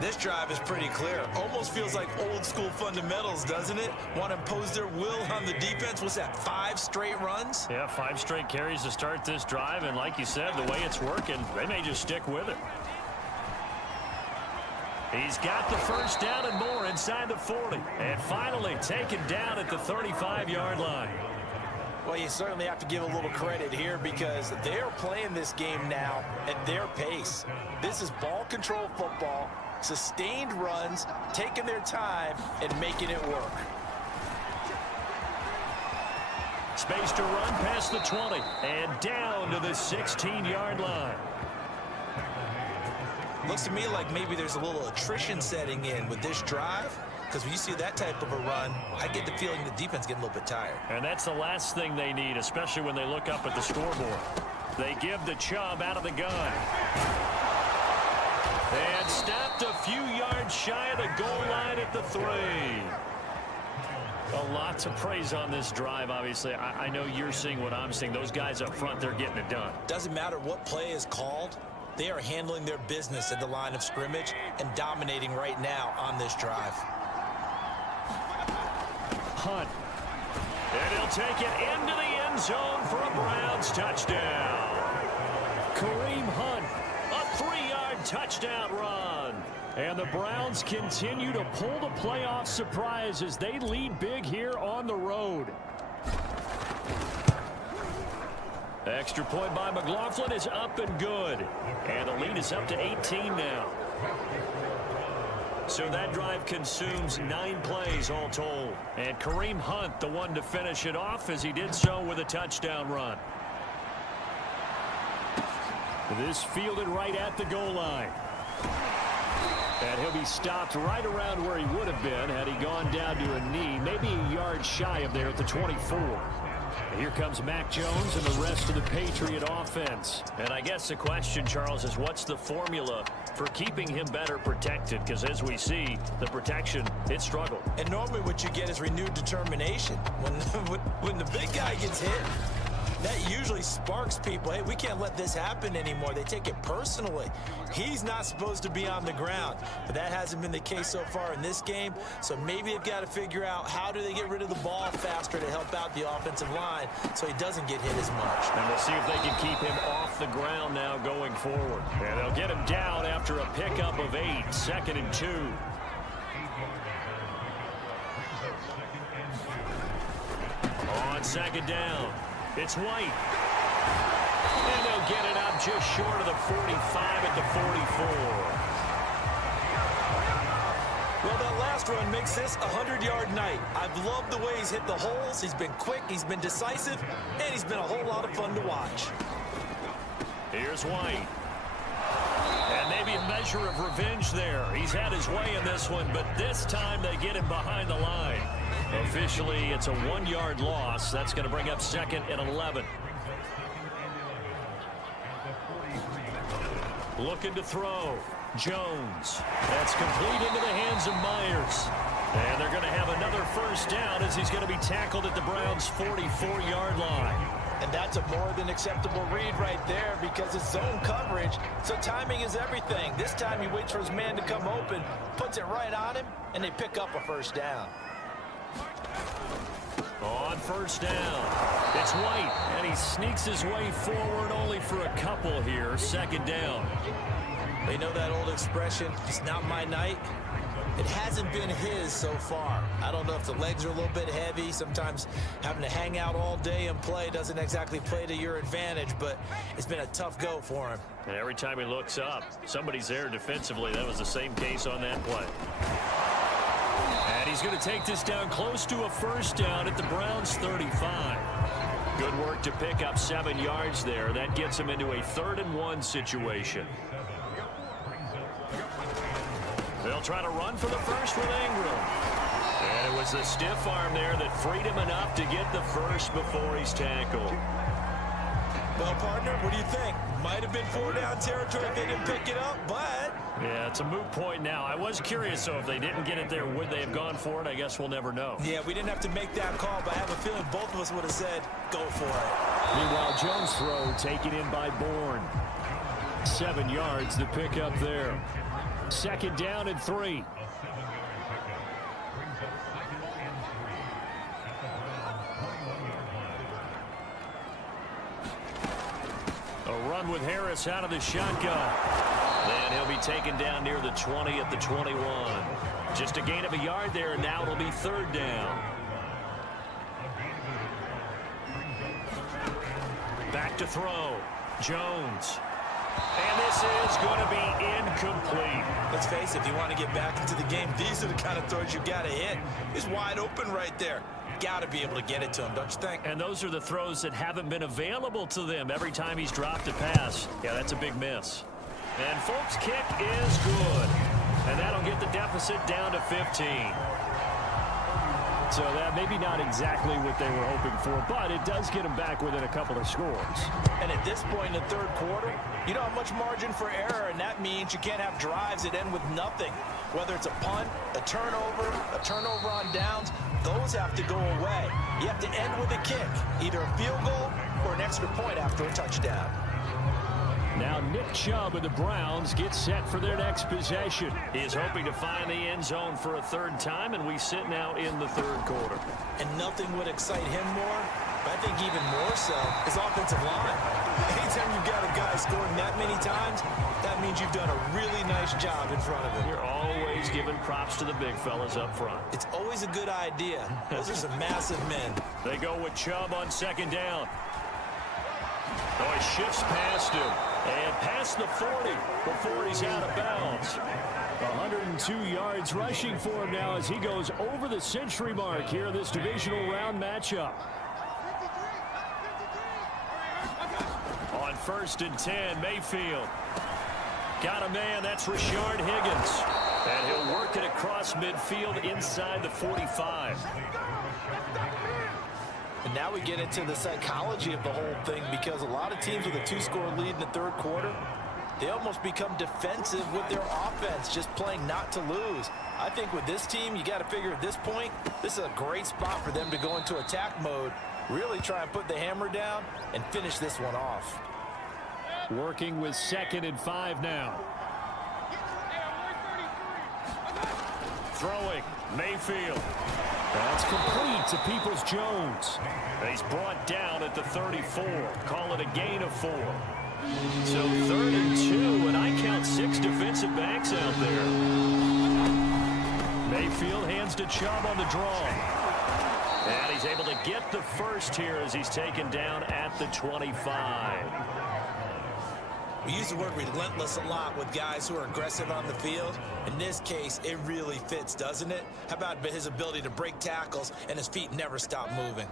This drive is pretty clear. Almost feels like old school fundamentals, doesn't it? Want to impose their will on the defense. What's that, 5 straight runs? Yeah, 5 straight carries to start this drive. And like you said, the way it's working, they may just stick with it. He's got the first down and more inside the 40. And finally taken down at the 35-yard line. Well, you certainly have to give a little credit here because they are playing this game now at their pace. This is ball control football, sustained runs, taking their time, and making it work. Space to run past the 20 and down to the 16-yard line. Looks to me like maybe there's a little attrition setting in with this drive. Because when you see that type of a run, I get the feeling the defense getting a little bit tired. And that's the last thing they need, especially when they look up at the scoreboard. They give the Chubb out of the gun. And stopped a few yards shy of the goal line at the 3. A lot to praise on this drive, obviously. I know you're seeing what I'm seeing. Those guys up front, they're getting it done. Doesn't matter what play is called. They are handling their business at the line of scrimmage and dominating right now on this drive. Hunt. And he'll take it into the end zone for a Browns touchdown. Kareem Hunt, a 3-yard touchdown run. And the Browns continue to pull the playoff surprise as they lead big here on the road. Extra point by McLaughlin is up and good. And the lead is up to 18 now. So that drive consumes 9 plays all told. And Kareem Hunt, the one to finish it off, as he did so with a touchdown run. This fielded right at the goal line. And he'll be stopped right around where he would have been had he gone down to a knee, maybe a yard shy of there at the 24. And here comes Mac Jones and the rest of the Patriot offense. And I guess the question, Charles, is what's the formula for keeping him better protected? Because as we see, the protection, it struggled. And normally what you get is renewed determination. When the big guy gets hit, that usually sparks people. Hey, we can't let this happen anymore. They take it personally. He's not supposed to be on the ground, but that hasn't been the case so far in this game. So maybe they've got to figure out how do they get rid of the ball faster to help out the offensive line so he doesn't get hit as much. And we'll see if they can keep him off the ground now going forward. And they'll get him down after a pickup of 8, 2nd and 2. On 2nd down, it's White. And they'll get it up just short of the 45 at the 44. Well, that last run makes this a 100-yard night. I've loved the way he's hit the holes. He's been quick, he's been decisive, and he's been a whole lot of fun to watch. Here's White. And maybe a measure of revenge there. He's had his way in this one, but this time they get him behind the line. Officially, it's a 1-yard loss. That's going to bring up 2nd and 11. Looking to throw. Jones. That's complete into the hands of Myers. And they're going to have another first down as he's going to be tackled at the Browns' 44-yard line. And that's a more than acceptable read right there because it's zone coverage, so timing is everything. This time he waits for his man to come open, puts it right on him, and they pick up a first down. On first down, it's White, and he sneaks his way forward only for a couple here. 2nd down. They know that old expression, it's not my night. It hasn't been his so far. I don't know if the legs are a little bit heavy. Sometimes having to hang out all day and play doesn't exactly play to your advantage, but it's been a tough go for him. And every time he looks up, somebody's there defensively. That was the same case on that play. And he's going to take this down close to a first down at the Browns' 35. Good work to pick up 7 yards there. That gets him into a 3rd and 1 situation. They'll try to run for the first with Ingram. And it was the stiff arm there that freed him enough to get the first before he's tackled. Well, partner, what do you think? Might have been 4-down territory if they didn't pick it up, but... Yeah, it's a moot point now. I was curious, so if they didn't get it there, would they have gone for it? I guess we'll never know. Yeah, we didn't have to make that call, but I have a feeling both of us would have said, go for it. Meanwhile, Jones' throw taken in by Bourne. 7 yards to pick up there. 2nd down and 3. A run with Harris out of the shotgun. Then he'll be taken down near the 20 at the 21. Just a gain of a yard there, and now it'll be 3rd down. Back to throw. Jones. And this is going to be incomplete. Let's face it, if you want to get back into the game, these are the kind of throws you got to hit. He's wide open right there. Got to be able to get it to him, don't you think? And those are the throws that haven't been available to them every time he's dropped a pass. Yeah, that's a big miss. And folks, kick is good. And that'll get the deficit down to 15. So that maybe not exactly what they were hoping for, but it does get them back within a couple of scores. And at this point in the 3rd quarter, you don't have much margin for error, and that means you can't have drives that end with nothing. Whether it's a punt, a turnover on downs, those have to go away. You have to end with a kick, either a field goal or an extra point after a touchdown. Now Nick Chubb and the Browns get set for their next possession. He is hoping to find the end zone for a 3rd time, and we sit now in the 3rd quarter. And nothing would excite him more, but I think even more so, his offensive line. Anytime you've got a guy scoring that many times, that means you've done a really nice job in front of him. You're always giving props to the big fellas up front. It's always a good idea. Those are some massive men. They go with Chubb on 2nd down. Oh, he shifts past him. And past the 40 before he's out of bounds. 102 yards rushing for him now as he goes over the century mark here in this divisional round matchup. On 1st and 10, Mayfield. Got a man, that's Rashard Higgins. And he'll work it across midfield inside the 45. And now we get into the psychology of the whole thing because a lot of teams with a 2-score lead in the 3rd quarter, they almost become defensive with their offense, just playing not to lose. I think with this team, you got to figure at this point, this is a great spot for them to go into attack mode Really try and put the hammer down and finish this one off. Working with 2nd and 5 now. Throwing, Mayfield. That's complete to Peoples-Jones. He's brought down at the 34. Call it a gain of 4. So 3rd and 2, and I count 6 defensive backs out there. Mayfield hands to Chubb on the draw. And he's able to get the first here as he's taken down at the 25. We use the word relentless a lot with guys who are aggressive on the field. In this case, it really fits, doesn't it? How about his ability to break tackles and his feet never stop moving?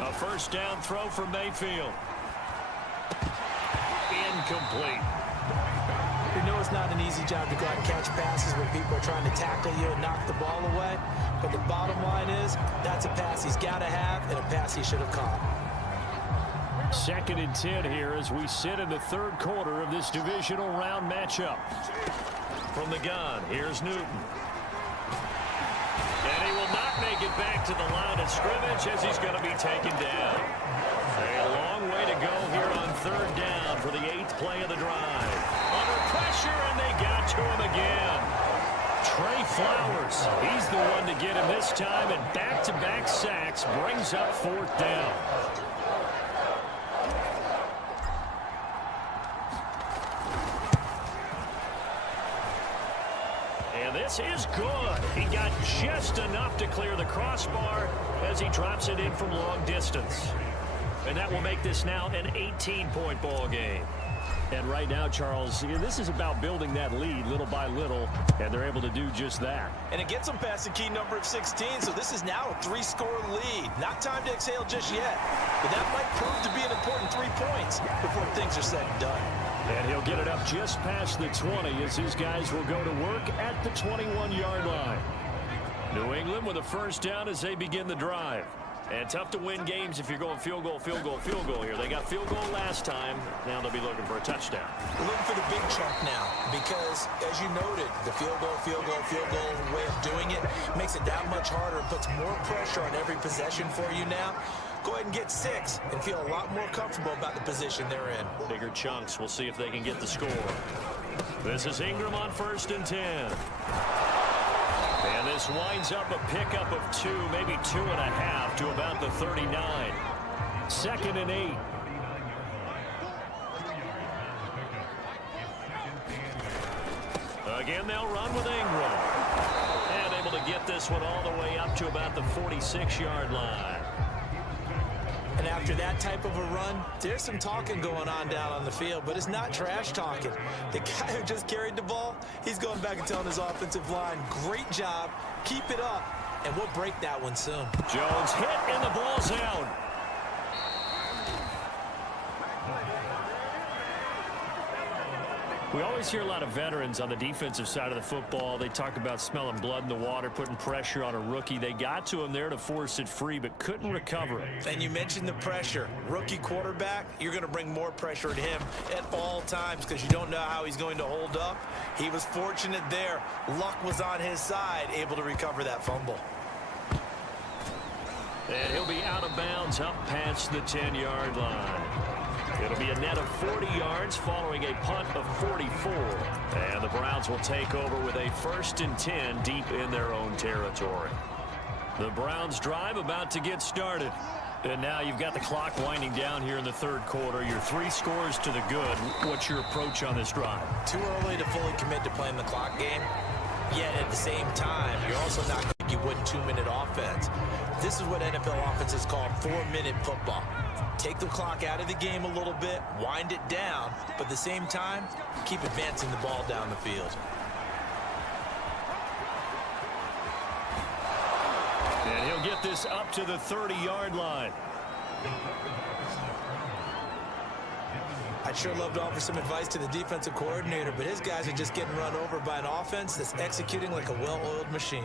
A first down throw for Mayfield. Incomplete. You know it's not an easy job to go out and catch passes when people are trying to tackle you and knock the ball away. But the bottom line is, that's a pass he's got to have and a pass he should have caught. 2nd and 10 here as we sit in the 3rd quarter of this divisional round matchup. From the gun, here's Newton. And he will not make it back to the line of scrimmage as he's going to be taken down. A long way to go here on 3rd down for the 8th play of the drive. Under pressure, and they got to him again. Trey Flowers, he's the one to get him this time, and back-to-back sacks brings up 4th down. And this is good. He got just enough to clear the crossbar as he drops it in from long distance. And that will make this now an 18-point ball game. And right now, Charles, this is about building that lead little by little, and they're able to do just that. And it gets them past the key number of 16, so this is now a 3-score lead. Not time to exhale just yet, but that might prove to be an important 3 points before things are said and done. And he'll get it up just past the 20 as his guys will go to work at the 21-yard line. New England with a first down as they begin the drive. And tough to win games if you're going field goal, field goal, field goal here. They got field goal last time. Now they'll be looking for a touchdown. We're looking for the big chunk now because, as you noted, the field goal way of doing it makes it that much harder and puts more pressure on every possession for you now. Go ahead and get 6 and feel a lot more comfortable about the position they're in. Bigger chunks. We'll see if they can get the score. This is Ingram on 1st and 10. And this winds up a pickup of 2, maybe 2.5 to about the 39. 2nd and 8. Again, they'll run with Ingram. And able to get this one all the way up to about the 46-yard line. And after that type of a run, there's some talking going on down on the field, but it's not trash talking. The guy who just carried the ball, he's going back and telling his offensive line, great job, keep it up, and we'll break that one soon. Jones hit, and the ball's out. We always hear a lot of veterans on the defensive side of the football. They talk about smelling blood in the water, putting pressure on a rookie. They got to him there to force it free, but couldn't recover it. And you mentioned the pressure. Rookie quarterback, you're going to bring more pressure at him at all times because you don't know how he's going to hold up. He was fortunate there. Luck was on his side, able to recover that fumble. And he'll be out of bounds up past the 10-yard line. It'll be a net of 40 yards following a punt of 44. And the Browns will take over with a 1st and 10 deep in their own territory. The Browns drive about to get started. And now you've got the clock winding down here in the 3rd quarter. Your 3 scores to the good. What's your approach on this drive? Too early to fully commit to playing the clock game. Yet at the same time, you're also not going to give one 2-minute offense. This is what NFL offenses call 4-minute football. Take the clock out of the game a little bit, wind it down, but at the same time, keep advancing the ball down the field. And he'll get this up to the 30-yard line. I'd sure love to offer some advice to the defensive coordinator, but his guys are just getting run over by an offense that's executing like a well-oiled machine.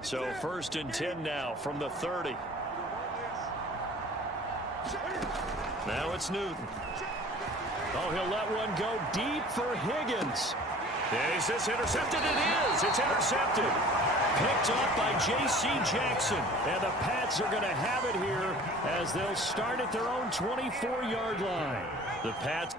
So 1st and 10 now from the 30. Now it's Newton. Oh, he'll let one go deep for Higgins. And is this intercepted? It is. It's intercepted. Picked up by J.C. Jackson. And the Pats are going to have it here as they'll start at their own 24-yard line. The Pats.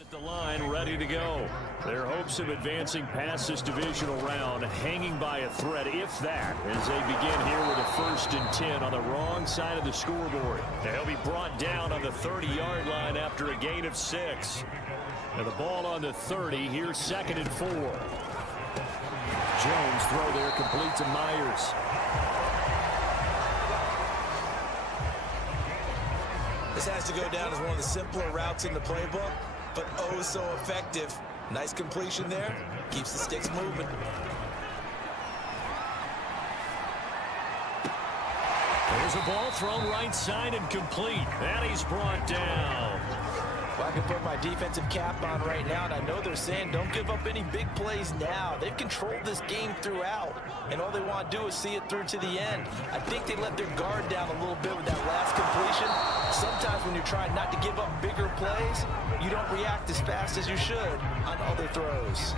At the line, ready to go. Their hopes of advancing past this divisional round hanging by a thread, if that, as they begin here with a 1st and 10 on the wrong side of the scoreboard. They'll be brought down on the 30-yard line after a gain of 6. And the ball on the 30, here's 2nd and 4. Jones throw there, complete to Myers. This has to go down as one of the simpler routes in the playbook, but oh so effective. Nice completion there. Keeps the sticks moving. There's a ball thrown right side and complete. And he's brought down. Well, I can put my defensive cap on right now, and I know they're saying don't give up any big plays now. They've controlled this game throughout, and all they want to do is see it through to the end. I think they let their guard down a little bit with that last completion. Sometimes when you're trying not to give up bigger plays, you don't react as fast as you should on other throws.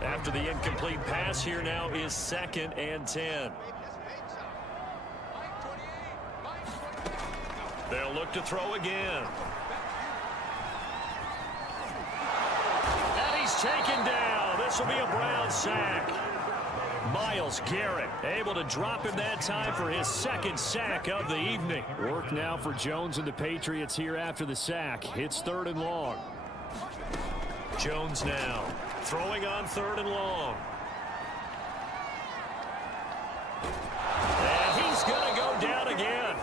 After the incomplete pass, here now is 2nd and 10. They'll look to throw again. And he's taken down. This will be a Brown sack. Myles Garrett able to drop him that time for his 2nd sack of the evening. Work now for Jones and the Patriots here after the sack. It's 3rd and long. Jones now throwing on 3rd and long. And he's going to go down again.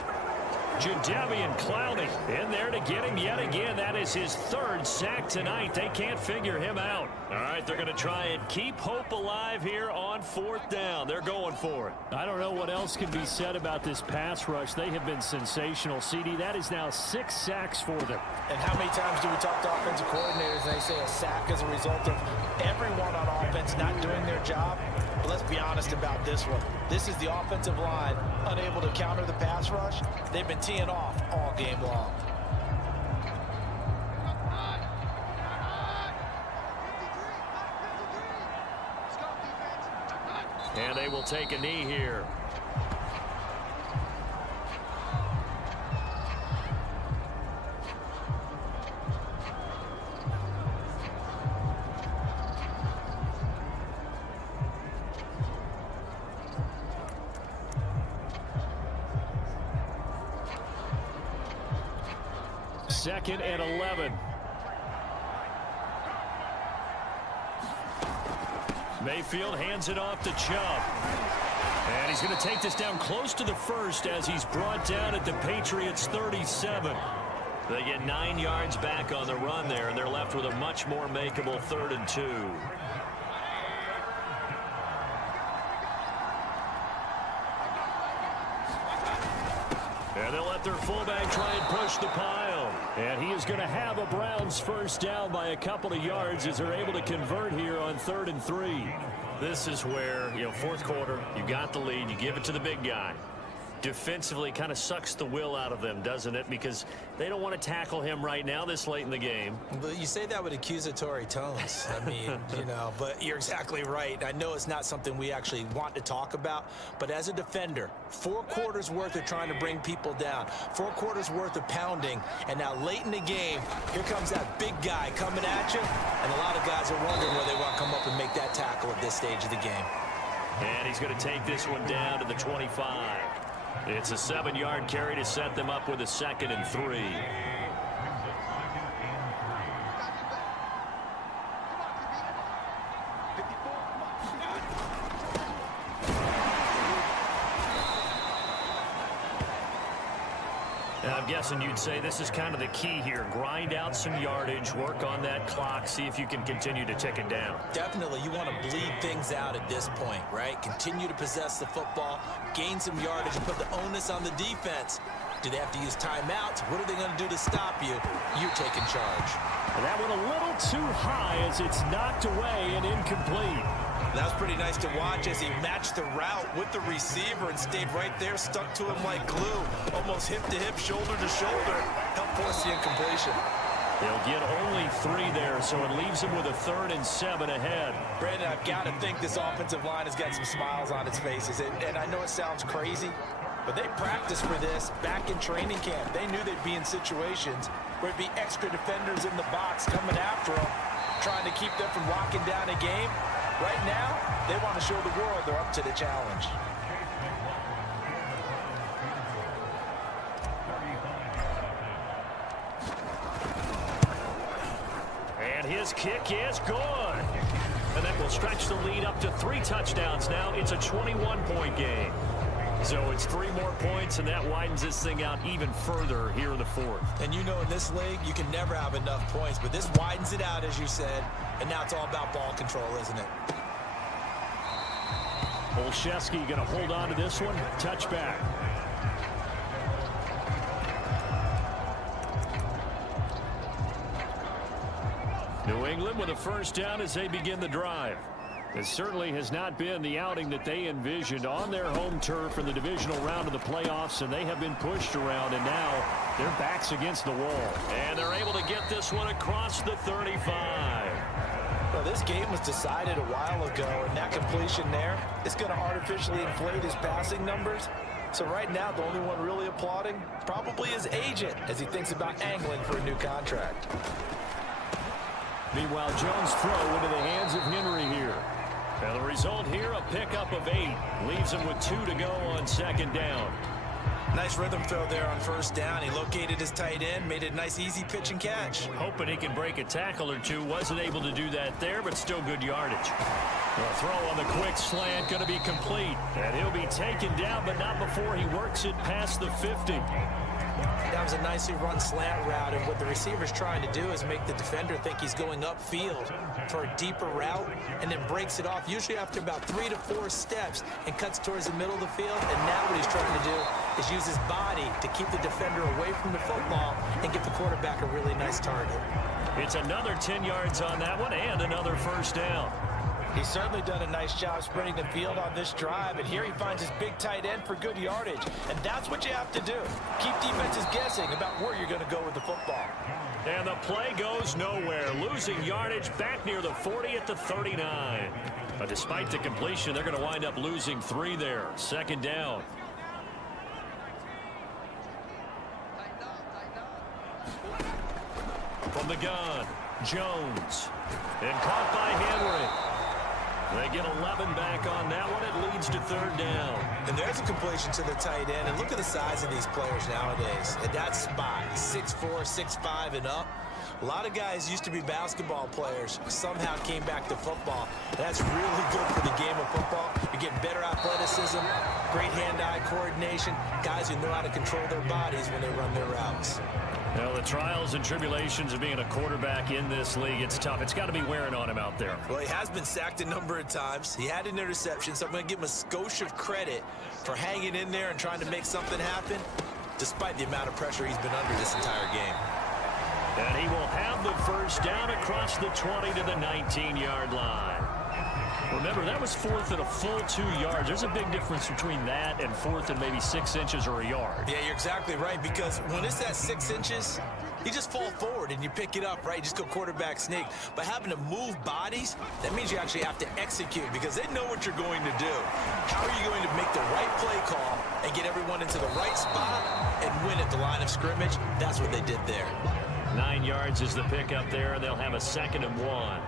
Jadeveon Clowney in there to get him yet again. That is his 3rd sack tonight. They can't figure him out. All right, they're going to try and keep hope alive here on 4th down. They're going for it. I don't know what else can be said about this pass rush. They have been sensational, CD. That is now 6 sacks for them. And how many times do we talk to offensive coordinators and they say a sack as a result of everyone on offense not doing their job? But let's be honest about this one. This is the offensive line unable to counter the pass rush. They've been teeing off all game long. And they will take a knee here. Second and 11. Mayfield hands it off to Chubb. And he's going to take this down close to the 1st as he's brought down at the Patriots 37. They get 9 yards back on the run there, and they're left with a much more makeable 3rd and 2. And they'll let their fullback try and push the pile. And he is going to have a Browns 1st down by a couple of yards as they're able to convert here on 3rd and 3. This is where, 4th quarter, you got the lead, you give it to the big guy. Defensively kind of sucks the will out of them, doesn't it? Because they don't want to tackle him right now this late in the game. But you say that with accusatory tones. I mean, but you're exactly right. I know it's not something we actually want to talk about, but as a defender, 4 quarters worth of trying to bring people down, 4 quarters worth of pounding, and now late in the game, here comes that big guy coming at you, and a lot of guys are wondering where they want to come up and make that tackle at this stage of the game. And he's going to take this one down to the 25. It's a 7-yard carry to set them up with a 2nd and 3. And I'm guessing you'd say this is kind of the key here. Grind out some yardage, work on that clock, see if you can continue to tick it down. Definitely, you want to bleed things out at this point, right? Continue to possess the football, gain some yardage, and put the onus on the defense. Do they have to use timeouts? What are they going to do to stop you? You're taking charge. And that one a little too high as it's knocked away and incomplete. That was pretty nice to watch as he matched the route with the receiver and stayed right there, stuck to him like glue, almost hip to hip, shoulder to shoulder, helped force the incompletion. They'll get only 3 there, so it leaves him with a 3rd and 7 ahead. Brandon, I've got to think this offensive line has got some smiles on its faces, and I know it sounds crazy, but they practiced for this back in training camp. They knew they'd be in situations where it'd be extra defenders in the box coming after them, trying to keep them from locking down a game. Right now, they want to show the world they're up to the challenge. And his kick is good. And that will stretch the lead up to 3 touchdowns now. It's a 21-point game. So it's 3 more points, and that widens this thing out even further here in the 4th. And you know in this league, you can never have enough points, but this widens it out, as you said, and now it's all about ball control, isn't it? Olszewski going to hold on to this one. Touchback. New England with a first down as they begin the drive. It certainly has not been the outing that they envisioned on their home turf in the divisional round of the playoffs, and they have been pushed around, and now their backs against the wall. And they're able to get this one across the 35. Well, this game was decided a while ago, and that completion there is going to artificially inflate his passing numbers. So right now, the only one really applauding probably his agent as he thinks about angling for a new contract. Meanwhile, Jones' throw into the hands of Henry here. And the result here, a pickup of 8. Leaves him with 2 to go on 2nd down. Nice rhythm throw there on 1st down. He located his tight end, made it a nice easy pitch and catch. Hoping he can break a tackle or two. Wasn't able to do that there, but still good yardage. The throw on the quick slant going to be complete. And he'll be taken down, but not before he works it past the 50. That was a nicely run slant route, and what the receiver's trying to do is make the defender think he's going upfield for a deeper route, and then breaks it off, usually after about 3 to 4 steps, and cuts towards the middle of the field. And now what he's trying to do is use his body to keep the defender away from the football and give the quarterback a really nice target. It's another 10 yards on that one, and another first down. He's certainly done a nice job spreading the field on this drive, and here he finds his big tight end for good yardage. And that's what you have to do. Keep defenses guessing about where you're going to go with the football. And the play goes nowhere. Losing yardage back near the 40 at the 39. But despite the completion, they're going to wind up losing 3 there. 2nd down. From the gun, Jones. And caught by Henry. They get 11 back on that one. It leads to 3rd down. And there's a completion to the tight end. And look at the size of these players nowadays. At that spot, 6'4", 6'5", and up. A lot of guys used to be basketball players, somehow came back to football. That's really good for the game of football. You're getting better athleticism, great hand-eye coordination, guys who know how to control their bodies when they run their routes. Well, the trials and tribulations of being a quarterback in this league, it's tough. It's got to be wearing on him out there. Well, he has been sacked a number of times. He had an interception, so I'm going to give him a skosh of credit for hanging in there and trying to make something happen, despite the amount of pressure he's been under this entire game. And he will have the first down across the 20 to the 19-yard line. Remember, that was 4th and a full 2 yards. There's a big difference between that and 4th and maybe 6 inches or a yard. Yeah, you're exactly right, because when it's that 6 inches, you just fall forward and you pick it up, right? You just go quarterback sneak. But having to move bodies, that means you actually have to execute because they know what you're going to do. How are you going to make the right play call and get everyone into the right spot and win at the line of scrimmage? That's what they did there. 9 yards is the pickup there, and they'll have a 2nd and 1.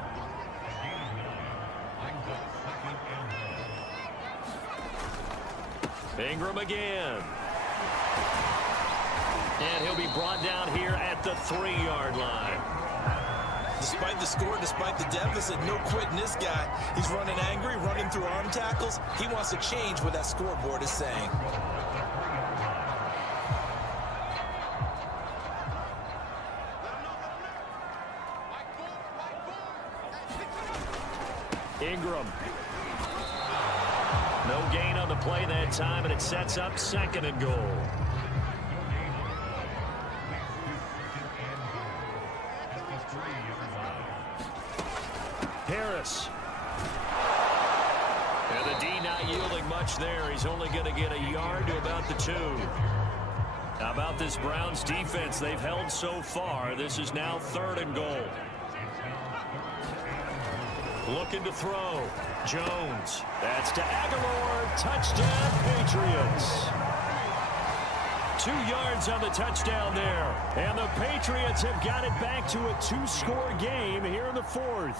Ingram again. And he'll be brought down here at the 3-yard line. Despite the score, despite the deficit, no quitting this guy. He's running angry, running through arm tackles. He wants to change what that scoreboard is saying. Ingram. No gain on the play that time, and it sets up 2nd and goal. Harris. yielding much there. He's only going to get a yard to about the 2. How about this Browns defense? They've held so far. This is now 3rd and goal. Looking to throw. Jones. That's to Aguilar. Touchdown, Patriots. 2 yards on the touchdown there. And the Patriots have got it back to a 2-score game here in the 4th.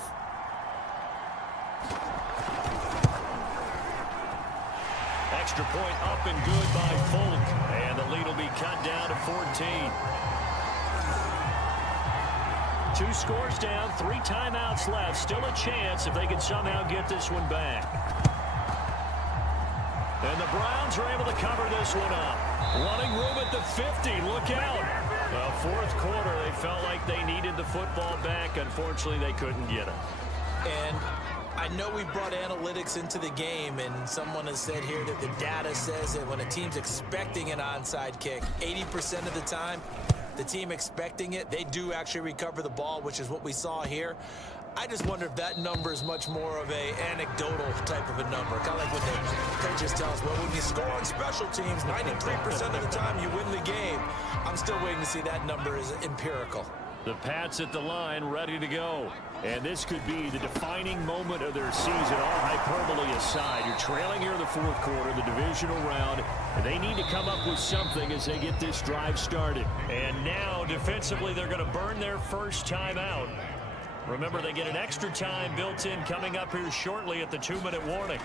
Extra point up and good by Folk. And the lead will be cut down to 14. 2 scores down, 3 timeouts left. Still a chance if they can somehow get this one back. And the Browns are able to cover this one up. Running room at the 50. Look out. Well, 4th quarter, they felt like they needed the football back. Unfortunately, they couldn't get it. And I know we brought analytics into the game, and someone has said here that the data says that when a team's expecting an onside kick, 80% of the time, the team expecting it, they do actually recover the ball, which is what we saw here. I just wonder if that number is much more of a anecdotal type of a number. Kind of like when the coaches tell us, well, when you score on special teams, 93% of the time you win the game. I'm still waiting to see that number is empirical. The Pats at the line, ready to go. And this could be the defining moment of their season, all hyperbole aside. You're trailing here in the 4th quarter, the divisional round, and they need to come up with something as they get this drive started. And now, defensively, they're going to burn their first time out. Remember, they get an extra time built in coming up here shortly at the 2-minute warning.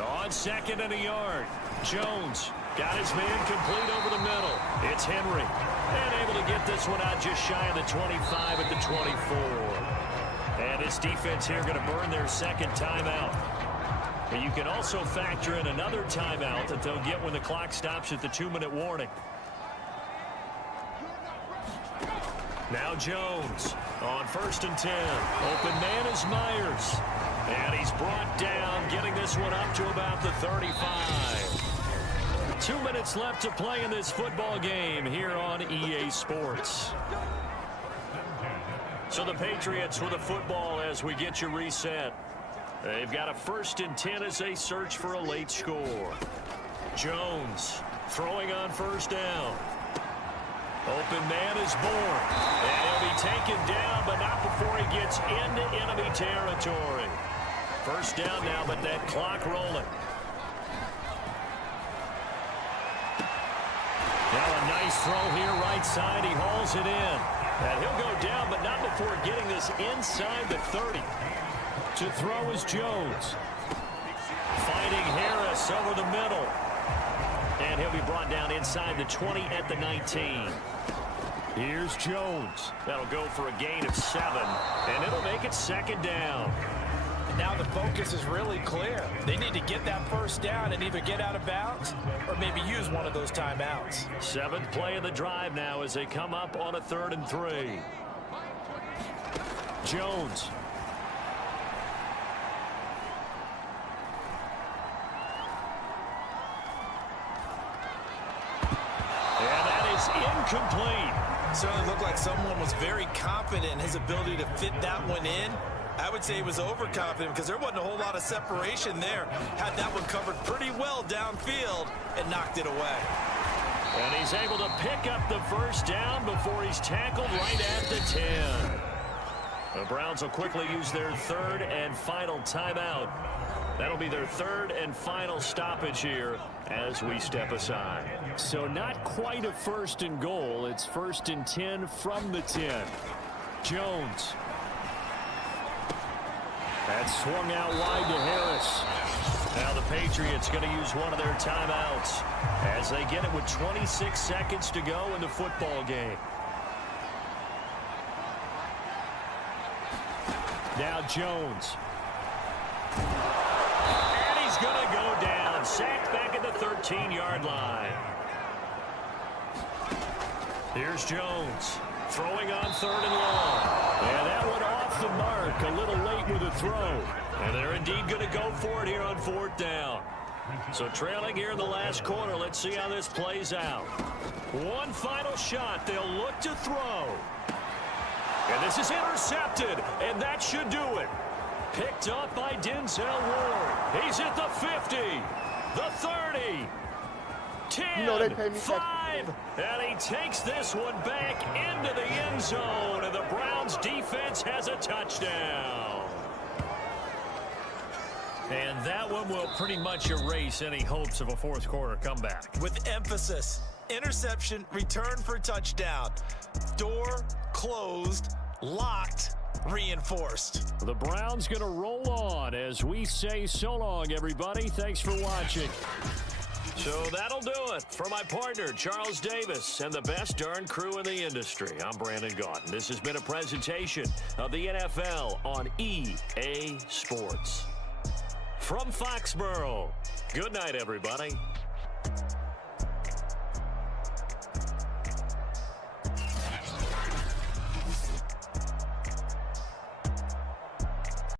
On 2nd and a yard, Jones got his man complete over the middle. It's Henry. And able to get this one out just shy of the 25 at the 24. And his defense here going to burn their 2nd timeout. But you can also factor in another timeout that they'll get when the clock stops at the 2-minute warning. Now Jones on 1st and 10. Open man is Myers. And he's brought down, getting this one up to about the 35. 2 minutes left to play in this football game here on EA Sports. So the Patriots with the football as we get you reset. They've got a 1st and 10 as they search for a late score. Jones throwing on 1st down. Open man is born. And he'll be taken down, but not before he gets into enemy territory. 1st down now, but that clock rolling. Now a nice throw here, right side. He hauls it in. And he'll go down, but not before getting this inside the 30. To throw is Jones. Fighting Harris over the middle. And he'll be brought down inside the 20 at the 19. Here's Jones. That'll go for a gain of 7. And it'll make it 2nd down. Now the focus is really clear. They need to get that 1st down and either get out of bounds or maybe use one of those timeouts. 7th play of the drive now as they come up on a 3rd and 3. Jones. And that is incomplete. Certainly looked like someone was very confident in his ability to fit that one in. I would say he was overconfident because there wasn't a whole lot of separation there. Had that one covered pretty well downfield and knocked it away. And he's able to pick up the 1st down before he's tackled right at the 10. The Browns will quickly use their 3rd and final timeout. That'll be their 3rd and final stoppage here as we step aside. So not quite a 1st and goal. It's 1st and 10 from the 10. Jones. That's swung out wide to Harris. Now the Patriots going to use one of their timeouts as they get it with 26 seconds to go in the football game. Now Jones. And he's going to go down. Sacked back at the 13-yard line. Here's Jones. Throwing on 3rd and long. And that one off the mark. A little late with a throw. And they're indeed going to go for it here on 4th down. So trailing here in the last quarter. Let's see how this plays out. One final shot. They'll look to throw. And this is intercepted. And that should do it. Picked up by Denzel Ward. He's at the 50, the 30, 10, You know they pay me 5, and he takes this one back into the end zone, and the Browns defense has a touchdown. And that one will pretty much erase any hopes of a fourth quarter comeback. With emphasis, interception, return for touchdown. Door closed, locked, reinforced. The Browns going to roll on as we say so long, everybody. Thanks for watching. So that'll do it for my partner, Charles Davis, and the best darn crew in the industry. I'm Brandon Gaudin. This has been a presentation of the NFL on EA Sports. From Foxborough, good night, everybody.